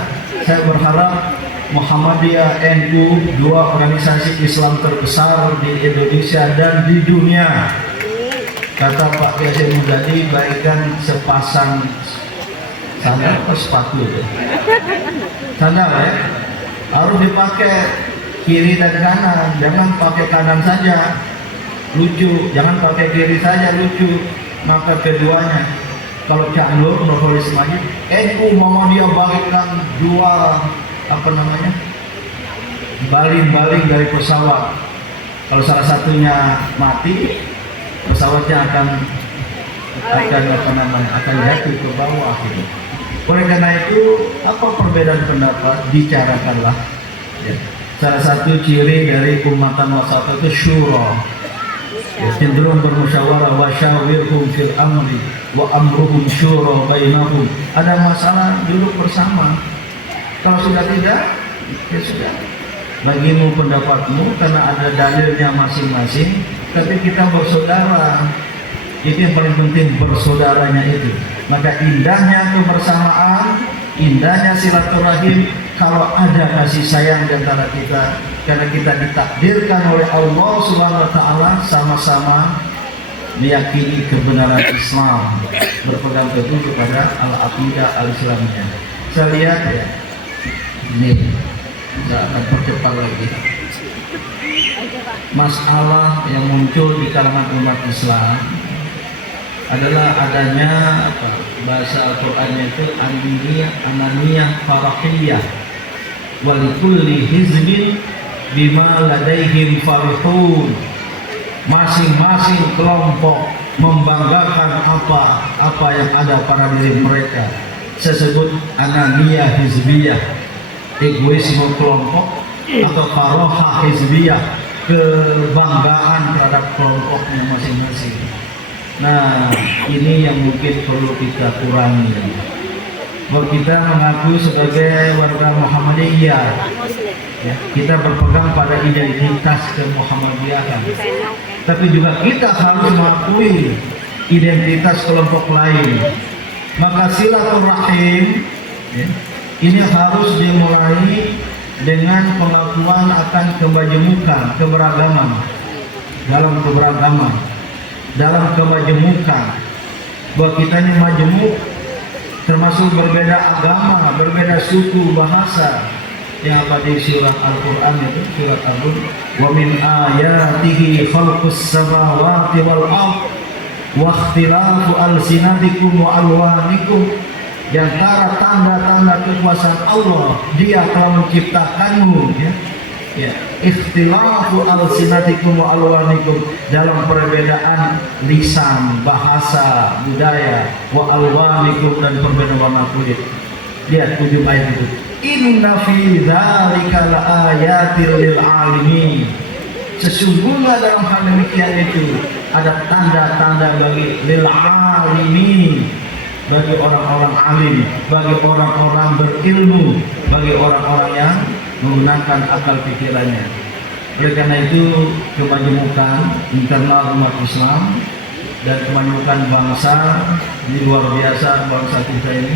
Saya berharap Muhammadiyah, NU, dua organisasi Islam terbesar di Indonesia dan di dunia. Kata Pak Hashim Muzadi, baikkan sepasang sandal atau sepatu. Sandal ya, harus dipakai kiri dan kanan, jangan pakai kanan saja, lucu, jangan pakai kiri saja, lucu. Maka keduanya, kalau Cak Nur, Nurholis Majid, NU Muhammadiyah bagikan dua baling-baling dari pesawat. Kalau salah satunya mati, pesawatnya akan jatuh ke bawah gitu. Oleh karena itu, apa perbedaan pendapat bicarakanlah. Ya. Salah satu ciri dari umatan wasat itu syura. Ya, cenderung bermusyawarah, wa syawirhum fil amri wa amruhum syura bainahum. Ada masalah duduk bersama. Kalau sudah tidak, ya sudah. Bagimu pendapatmu karena ada dalilnya masing-masing, tapi kita bersaudara. Itu yang paling penting, bersaudaranya itu. Maka indahnya kebersamaan, indahnya silaturahim kalau ada kasih sayang di antara kita, karena kita ditakdirkan oleh Allah Subhanahu wa taala sama-sama meyakini kebenaran Islam, berpegang teguh kepada al-aqidah al-islamiyah. Saya lihat ya, ini saya akan percepat lagi. Masalah yang muncul di kalangan umat Islam adalah adanya bahasa Al-Qur'annya itu ananiyah farahiyah walikulli hizbin bima ladaihim farihun. Masing-masing kelompok membanggakan apa yang ada pada diri mereka. Saya sebut ananiyah hizbiyah, egoisme kelompok, atau faroha hizbiyah, kebanggaan terhadap kelompoknya masing-masing. Nah, ini yang mungkin perlu kita kurangi. Bahwa kita mengaku sebagai warga Muhammadiyah, ya, kita berpegang pada identitas kemuhammadiyahan. Tapi juga kita harus mengakui identitas kelompok lain. Maka silaturahim, ya, ini harus dimulai dengan pengakuan akan kemajemukan, keberagaman dalam keberagaman, dalam kemajemukan, bahwa kita ini majemuk, termasuk berbeda agama, berbeda suku, bahasa, yang apa di surat Al-Quran itu, surat Al-Rum, wa min ayatihi khalqus samawati wal ardh wa ikhtilafu alsinatikum wa alwanikum. Di antara tanda-tanda kekuasaan Allah, Dia telah menciptakanmu, ya, ikhtilafu alsinatikum wa alwanikum, dalam perbedaan lisan, bahasa, budaya, wa alwanikum, dan perbedaan warna kulit. Lihat 7 ayat itu. Inna fi dzalika laayatil lil alimin. Sesungguhnya dalam hal demikian itu ada tanda-tanda bagi lil alimin, bagi orang-orang alim, bagi orang-orang berilmu, bagi orang-orang yang menggunakan akal pikirannya. Oleh karena itu, kemajemukan internal umat Islam dan kemajemukan bangsa ini luar biasa. Bangsa kita ini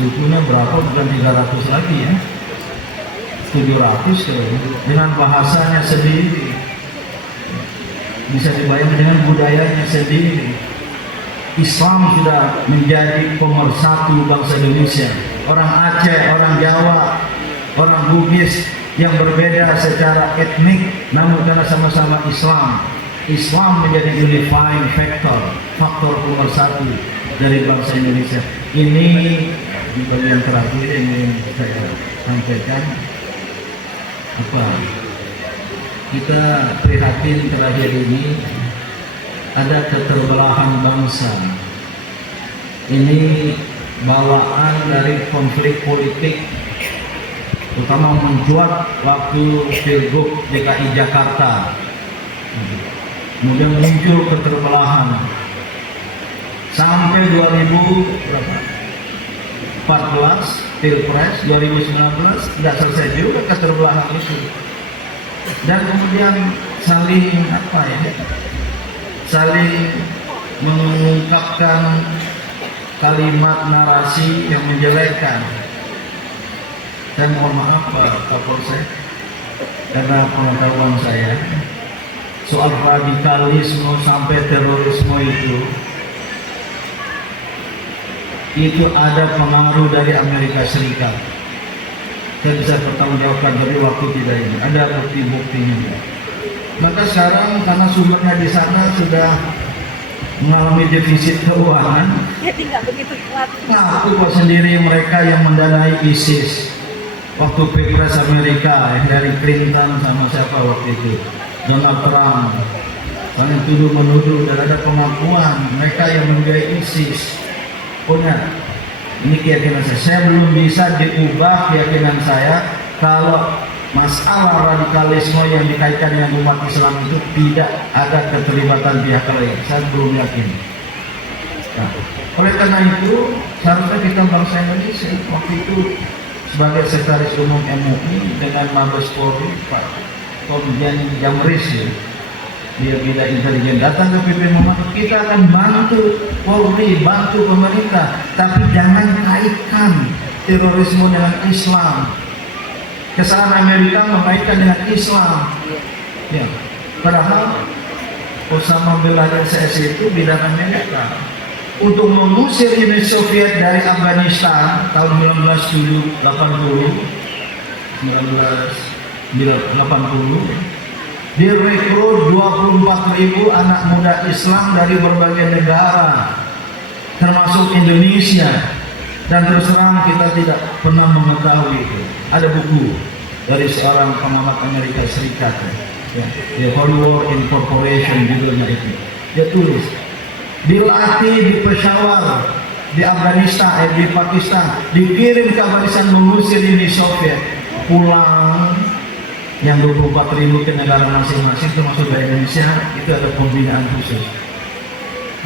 sukunya berapa, bukan 300 lagi ya, 700 dengan bahasanya sendiri, bisa dibayangkan dengan budayanya sendiri. Islam sudah menjadi pemersatu bangsa Indonesia. Orang Aceh, orang Jawa, orang Bugis yang berbeda secara etnik, namun karena sama-sama Islam, Islam menjadi unifying factor, faktor pemersatu dari bangsa Indonesia. Ini di bagian terakhir yang ingin saya sampaikan, kita prihatin terakhir ini ada keterbelahan bangsa. Ini bawaan dari konflik politik, terutama mencuat waktu Pilgub DKI Jakarta. Kemudian muncul keterbelahan sampai 2014 Pilpres 2019 tidak selesai juga keterbelahan itu, dan kemudian saling mengungkapkan kalimat narasi yang menjelekkan. Saya mohon maaf Pak Kapolsek, karena pengetahuan saya soal radikalisme sampai terorisme itu ada pengaruh dari Amerika Serikat. Saya bisa pertanggungjawabkan, tapi waktu tidak ini. Ada bukti-buktinya. Maka sekarang karena sumbernya di sana sudah mengalami defisit keuangan, Jadi nggak begitu kuat. nah itu sendiri mereka yang mendanai ISIS. Waktu Pilpres Amerika dari Clinton sama siapa waktu itu, Donald Trump, saling tuduh menuduh, dan ada pengakuan mereka yang membiayai ISIS. Punya ini keyakinan saya belum bisa diubah keyakinan saya kalau masalah radikalisme yang dikaitkan dengan umat Islam itu tidak ada keterlibatan pihak lain. Saya belum yakin. Nah, oleh karena itu seharusnya kita bangsa Indonesia waktu itu sebagai Sekretaris Umum MUI dengan Mabes Polri Pak Komjen Jamris ya, dia bidang intelijen datang ke PP Muhammad, kita akan bantu Polri, bantu pemerintah, tapi jangan kaitkan terorisme dengan Islam. Kesalahan Amerika mengaitkan dengan Islam. Ya, padahal Osama bin Laden CS itu bidang Amerika untuk mengusir Uni Soviet dari Afghanistan tahun 1980. Direkrut 24.000 anak muda Islam dari berbagai negara, termasuk Indonesia. Dan terus terang kita tidak pernah mengetahui itu. Ada buku dari seorang pengamat Amerika Serikat, ya, The Holy War Incorporation judulnya itu. Dia tulis, dilatih di Peshawar, di Afghanistan, di Pakistan, dikirim ke Afghanistan mengusir Uni Soviet, pulang yang 24.000 ke negara masing-masing termasuk dari Indonesia, itu ada pembinaan khusus.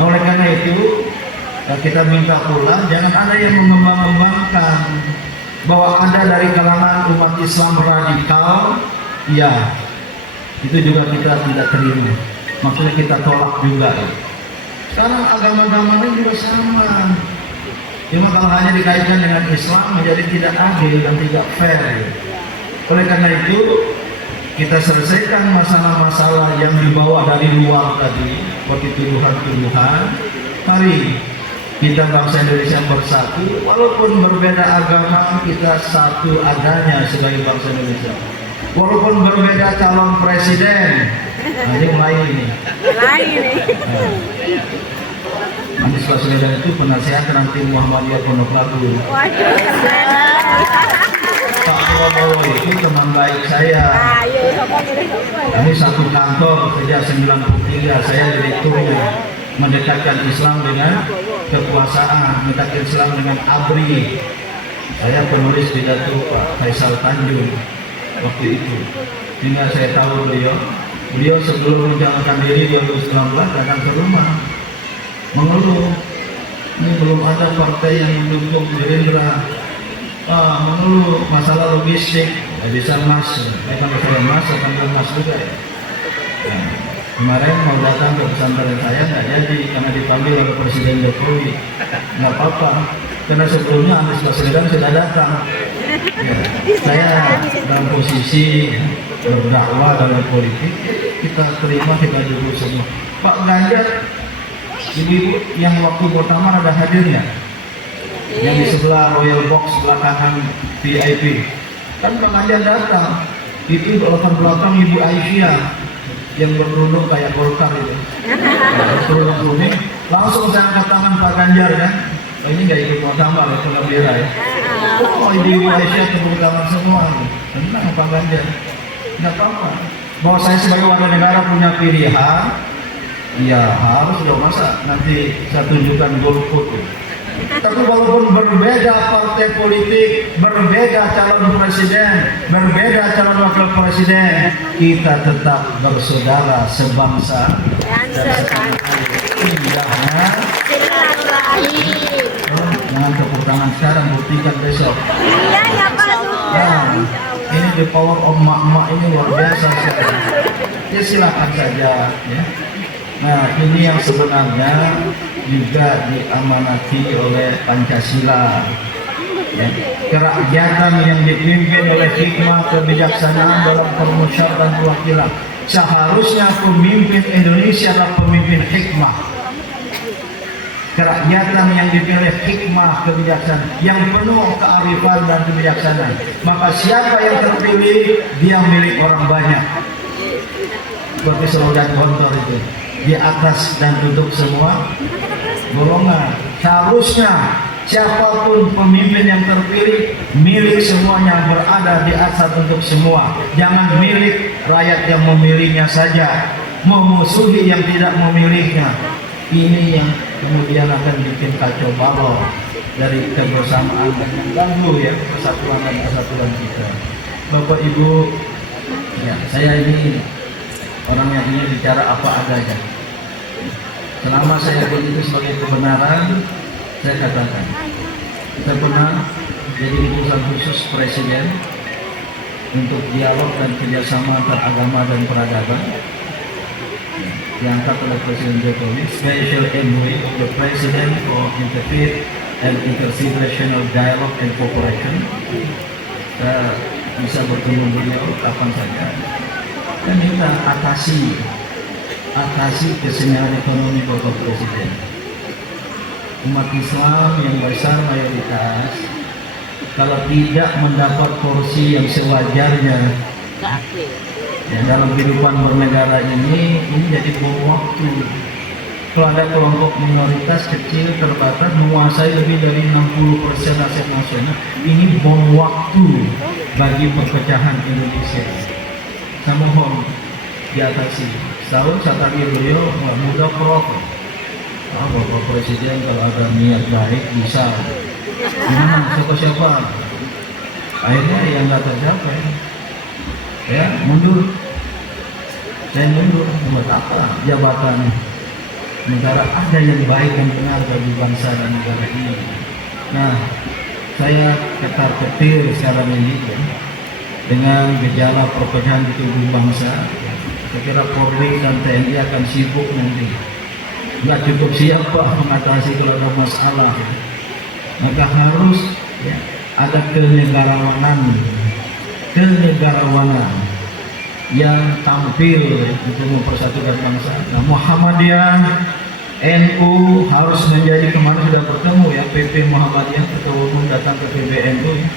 Oleh karena itu kita minta pula jangan ada yang mengembang-kembangkan bahwa ada dari kalangan umat Islam radikal, ya itu juga kita tidak terima, maksudnya kita tolak juga. Sekarang agama-agama lain juga sama, cuma kalau hanya dikaitkan dengan Islam menjadi tidak adil dan tidak fair. Oleh karena itu kita selesaikan masalah-masalah yang dibawa dari luar tadi, seperti tuduhan-tuduhan. Mari kita bangsa Indonesia bersatu, walaupun berbeda agama kita satu adanya sebagai bangsa Indonesia. Walaupun berbeda calon presiden, nah, ini lain ini. Anies Baswedan itu penasihat ranting Muhammadiyah Pondok Labu. Waduh, keren. Pak Prabowo itu teman baik saya. Kami satu kantor sejak 93, saya direkturnya. Mendekatkan Islam dengan kekuasaan, mendekatkan Islam dengan ABRI. Saya penulis pidato Pak Faisal Tanjung waktu itu, sehingga saya tahu beliau sebelum mencalonkan diri 2019 datang ke rumah mengeluh, ini belum ada partai yang mendukung Gerindra, mengeluh masalah logistik, nggak bisa mas, kalau saya mas akan mas juga ya. Nah, kemarin mau datang ke pesantren saya nggak jadi karena dipanggil oleh Presiden Jokowi. Nggak apa-apa, karena sebelumnya Anies Baswedan sudah datang. Ya, saya dalam posisi berdakwah dalam politik, kita terima, kita duduk semua. Pak Ganjar, ibu yang waktu pertama ada hadirnya, yang di sebelah Royal Box sebelah kanan VIP, kan Pak Ganjar datang. Itu latar belakang Ibu Aisyah yang berkerudung kayak Golkar itu, berkerudung kuning. Langsung saya angkat tangan Pak Ganjar kan, ini nggak ikut mau tambah ya, kalau bira ya. Oh, Ibu Aisyah tepuk tangan semua, tenang Pak Ganjar, nggak apa-apa. Bahwa saya sebagai warga negara punya pilihan, ya harus dong, masa nanti saya tunjukkan golput. Tapi walaupun berbeda partai politik, berbeda calon presiden, berbeda calon wakil presiden, kita tetap bersaudara sebangsa. Indahnya. Jangan tepuk tangan sekarang, buktikan besok. Iya ya Pak. Nah, ini the power of mak-mak ini luar biasa sekali. Ya silakan saja ya. Nah, ini yang sebenarnya juga diamanati oleh Pancasila. Ya. Kerakyatan yang dipimpin oleh hikmah kebijaksanaan dalam permusyawaratan perwakilan. Seharusnya pemimpin Indonesia adalah pemimpin hikmah. Kerakyatan yang dipilih hikmah kebijaksanaan, yang penuh kearifan dan kebijaksanaan. Maka siapa yang terpilih, dia milik orang banyak. Seperti slogan Gontor itu, di atas dan untuk semua golongan. Seharusnya siapapun pemimpin yang terpilih, milik semuanya, berada di atas untuk semua. Jangan milik rakyat yang memilihnya saja, memusuhi yang tidak memilihnya. Ini yang kemudian akan bikin kacau balau dari kebersamaan dan mengganggu ya persatuan dan kesatuan kita. Bapak Ibu, ya, saya ini orang yang ingin bicara apa adanya. Selama saya itu sebagai kebenaran, saya katakan kita pernah jadi utusan khusus Presiden untuk dialog dan kerjasama antar agama dan peradaban, diangkat oleh Presiden Jokowi, Special Envoy of the President for Interfaith and Intercivilizational Dialogue and Cooperation. Kita bisa bertemu beliau kapan saja dan kita atasi kesenjangan ekonomi Bapak Presiden. Umat Islam yang besar mayoritas kalau tidak mendapat porsi yang sewajarnya ya, dalam kehidupan bernegara ini jadi bom waktu. Kalau ada kelompok minoritas kecil terbatas menguasai lebih dari 60% aset nasional, ini bom waktu bagi perpecahan Indonesia. Saya mohon diatasi. Tahun saya tadi beliau muda prof. Bapak Presiden kalau ada niat baik bisa. Gimana siapa? Akhirnya yang nggak tercapai. Ya mundur. Saya mundur. Buat apa jabatan negara? Ada yang baik dan benar bagi bangsa dan negara ini. Nah, saya ketar-ketir sekarang ini ya, dengan gejala perpecahan di tubuh bangsa. Saya kira Polri dan TNI akan sibuk nanti. Nggak cukup siapa mengatasi kalau ada masalah. Maka harus ya, ada kenegarawanan yang tampil untuk mempersatukan bangsa. Nah, Muhammadiyah, NU harus menjadi, kemarin sudah bertemu ya PP Muhammadiyah, ketua umum datang ke PBNU ya.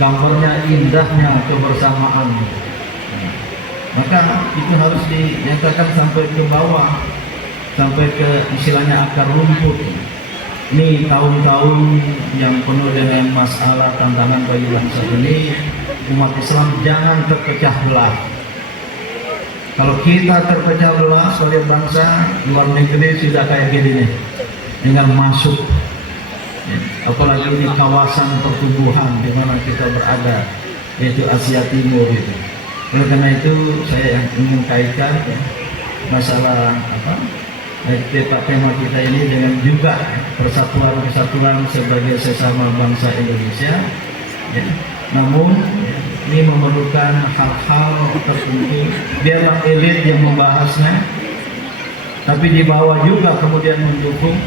Gambarnya indahnya kebersamaan. Maka itu harus dinyatakan sampai ke bawah, sampai ke istilahnya akar rumput. Ini tahun-tahun yang penuh dengan masalah tantangan bagi bangsa ini. Umat Islam jangan terpecah belah. Kalau kita terpecah belah sebagai bangsa, luar negeri sudah kayak gini nih, tinggal masuk. Apalagi ini kawasan pertumbuhan di mana kita berada, yaitu Asia Timur itu. Oleh karena itu saya ingin kaitkan ya, masalah tema kita ini dengan juga persatuan-kesatuan sebagai sesama bangsa Indonesia. Ya. Namun ini memerlukan hal-hal tertentu. Biarlah elit yang membahasnya, tapi di bawah juga kemudian mendukung,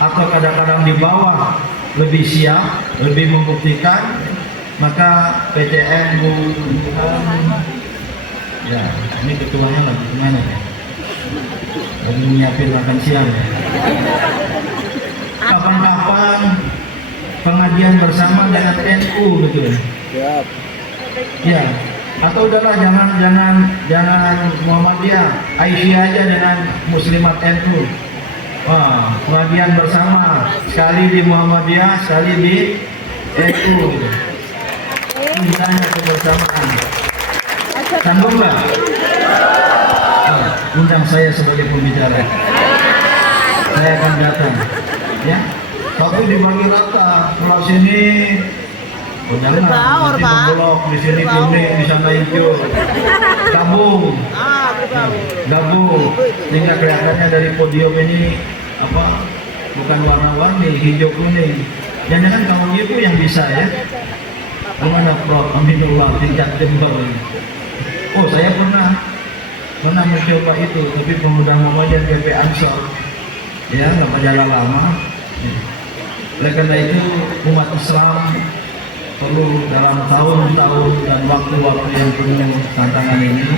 atau kadang-kadang di bawah lebih siap, lebih membuktikan. Maka PTN ya, ini ketuanya lagi gimana ya? Lagi nyiapin makan siang ya. Kapan-kapan pengajian bersama dengan NU gitu ya. Ya, atau udahlah jangan Muhammadiyah, Aisyah aja dengan Muslimat NU. Wah, pengajian bersama, sekali di Muhammadiyah, sekali di NU. Indahnya kebersamaan. Sambung nggak? Undang saya sebagai pembicara. Saya akan datang. Ya. tapi dibagi rata. Kalau sini jangan Berbaur, nanti Pak. memblok, di sini kuning, di sana hijau. Gabung, gabung. Sehingga kelihatannya dari podium ini apa? Bukan warna-warni, hijau kuning. Jangan kamu itu yang bisa ya. Gimana Prof Aminullah tingkat Jember? Oh saya pernah mencoba itu, tapi pemuda Muhammadiyah GP Ansor, ya nggak berjalan lama. Oleh karena itu umat Islam perlu dalam tahun-tahun dan waktu-waktu yang penuh tantangan ini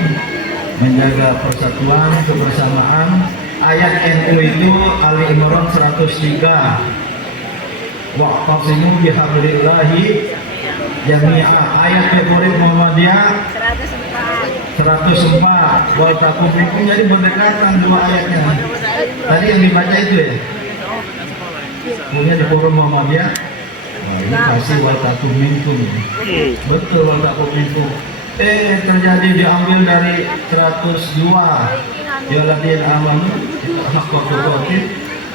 menjaga persatuan, kebersamaan. Ayat NU itu Ali Imran 103. Wa'tasimu bihablillahi jami'a. Ayat favorit Muhammadiyah 104. Wal takum minkum, jadi berdekatan dua ayatnya. Tadi yang dibaca itu ya. Punya di forum Muhammadiyah. Ini kasih wal takum minkum. Betul wal takum minkum. Terjadi diambil dari 102. Ya ladin amanu haqqa tuqatih.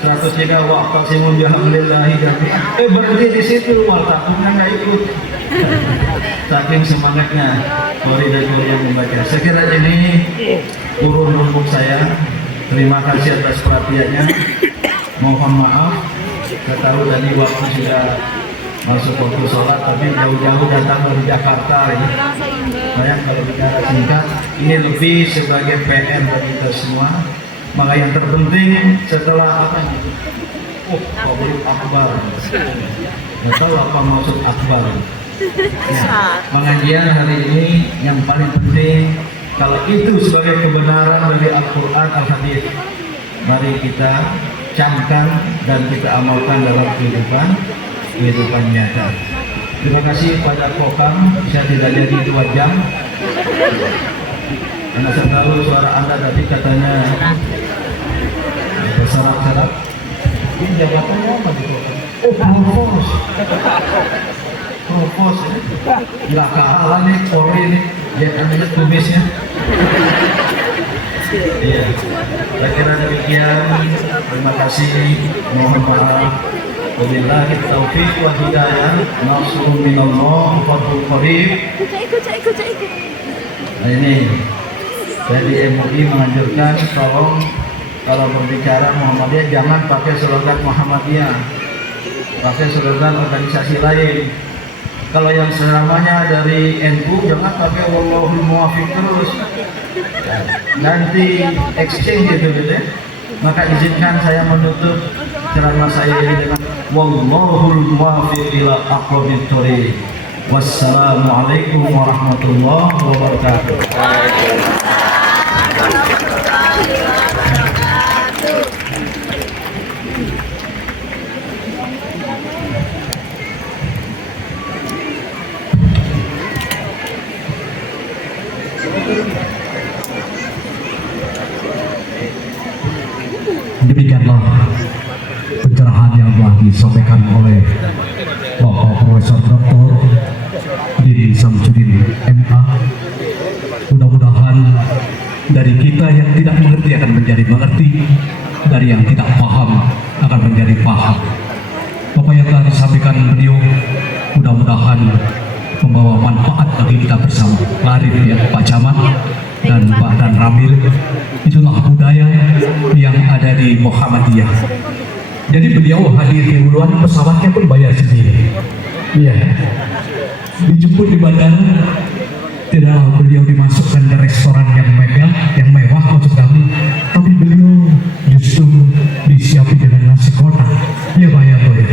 103 wa'tasimu bihablillahi jami'an. Berhenti di situ, wal takumnya nggak ikut. Saking semangatnya koridor yang membaca. Sekira ini urun untuk saya. Terima kasih atas perhatiannya. Mohon maaf, saya tahu tadi waktu sudah masuk waktu sholat, tapi jauh-jauh datang dari Jakarta ini. Saya kalau bicara singkat, ini lebih sebagai PR bagi kita semua. Maka yang terpenting setelah apa ini? Qabrul akbar. Nggak tahu apa maksud akbar. Ya, pengajian hari ini yang paling penting, kalau itu sebagai kebenaran dari Al-Quran Al-Hadis, mari kita camkan dan kita amalkan dalam kehidupan nyata. Terima kasih pada Kokam, saya tidak jadi 2 jam karena saya tahu suara Anda tadi katanya bersarak-sarak. Ini jabatannya apa di Kokam? Oh, provos. Provos, nggak kalah nih Polri nih, lihat aja tumisnya. Iya, saya kira demikian. Terima kasih, mohon maaf. Wabillahi taufiq wa hidayah. Nasrun minallah, fadlun qarib. Ikut. Nah ini, saya di MUI menganjurkan tolong kalau berbicara Muhammadiyah jangan pakai slogan Muhammadiyah, pakai slogan organisasi lain. Kalau yang selamanya dari NU jangan pakai wallahul muwaffiq terus. Nanti exchange gitu ya. Maka izinkan saya menutup ceramah saya ini dengan wallahul muwaffiq ila aqwamit thoriq. Wassalamualaikum warahmatullahi wabarakatuh. Demikianlah pencerahan yang telah disampaikan oleh Bapak Profesor Dr. Didi Samsudin MA. Mudah-mudahan dari kita yang tidak mengerti akan menjadi mengerti, dari yang tidak paham akan menjadi paham. Bapak yang telah disampaikan beliau mudah-mudahan membawa manfaat bagi kita bersama. Arif ya Pak Camat dan Pak Dan Ramil, itulah budaya yang ada di Muhammadiyah. Jadi beliau hadir di duluan, pesawatnya pun bayar sendiri. Iya. Dijemput di bandara, tidak beliau dimasukkan ke restoran yang mewah maksud kami, tapi beliau justru disiapi dengan nasi kotak. Ya bayar boleh.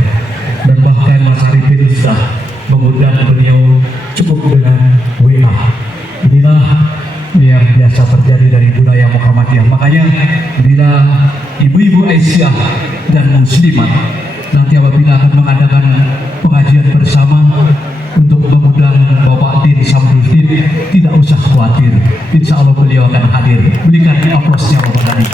Dan bahkan Mas Arifin sudah mengundang beliau cukup dengan WA. Inilah yang biasa terjadi dari budaya Muhammadiyah. Makanya bila ibu-ibu Aisyah dan muslimat nanti apabila akan mengadakan pengajian bersama untuk mengundang Bapak Din Samsudin, tidak usah khawatir, insya Allah beliau akan hadir. Berikan aplausnya Bapak Dani.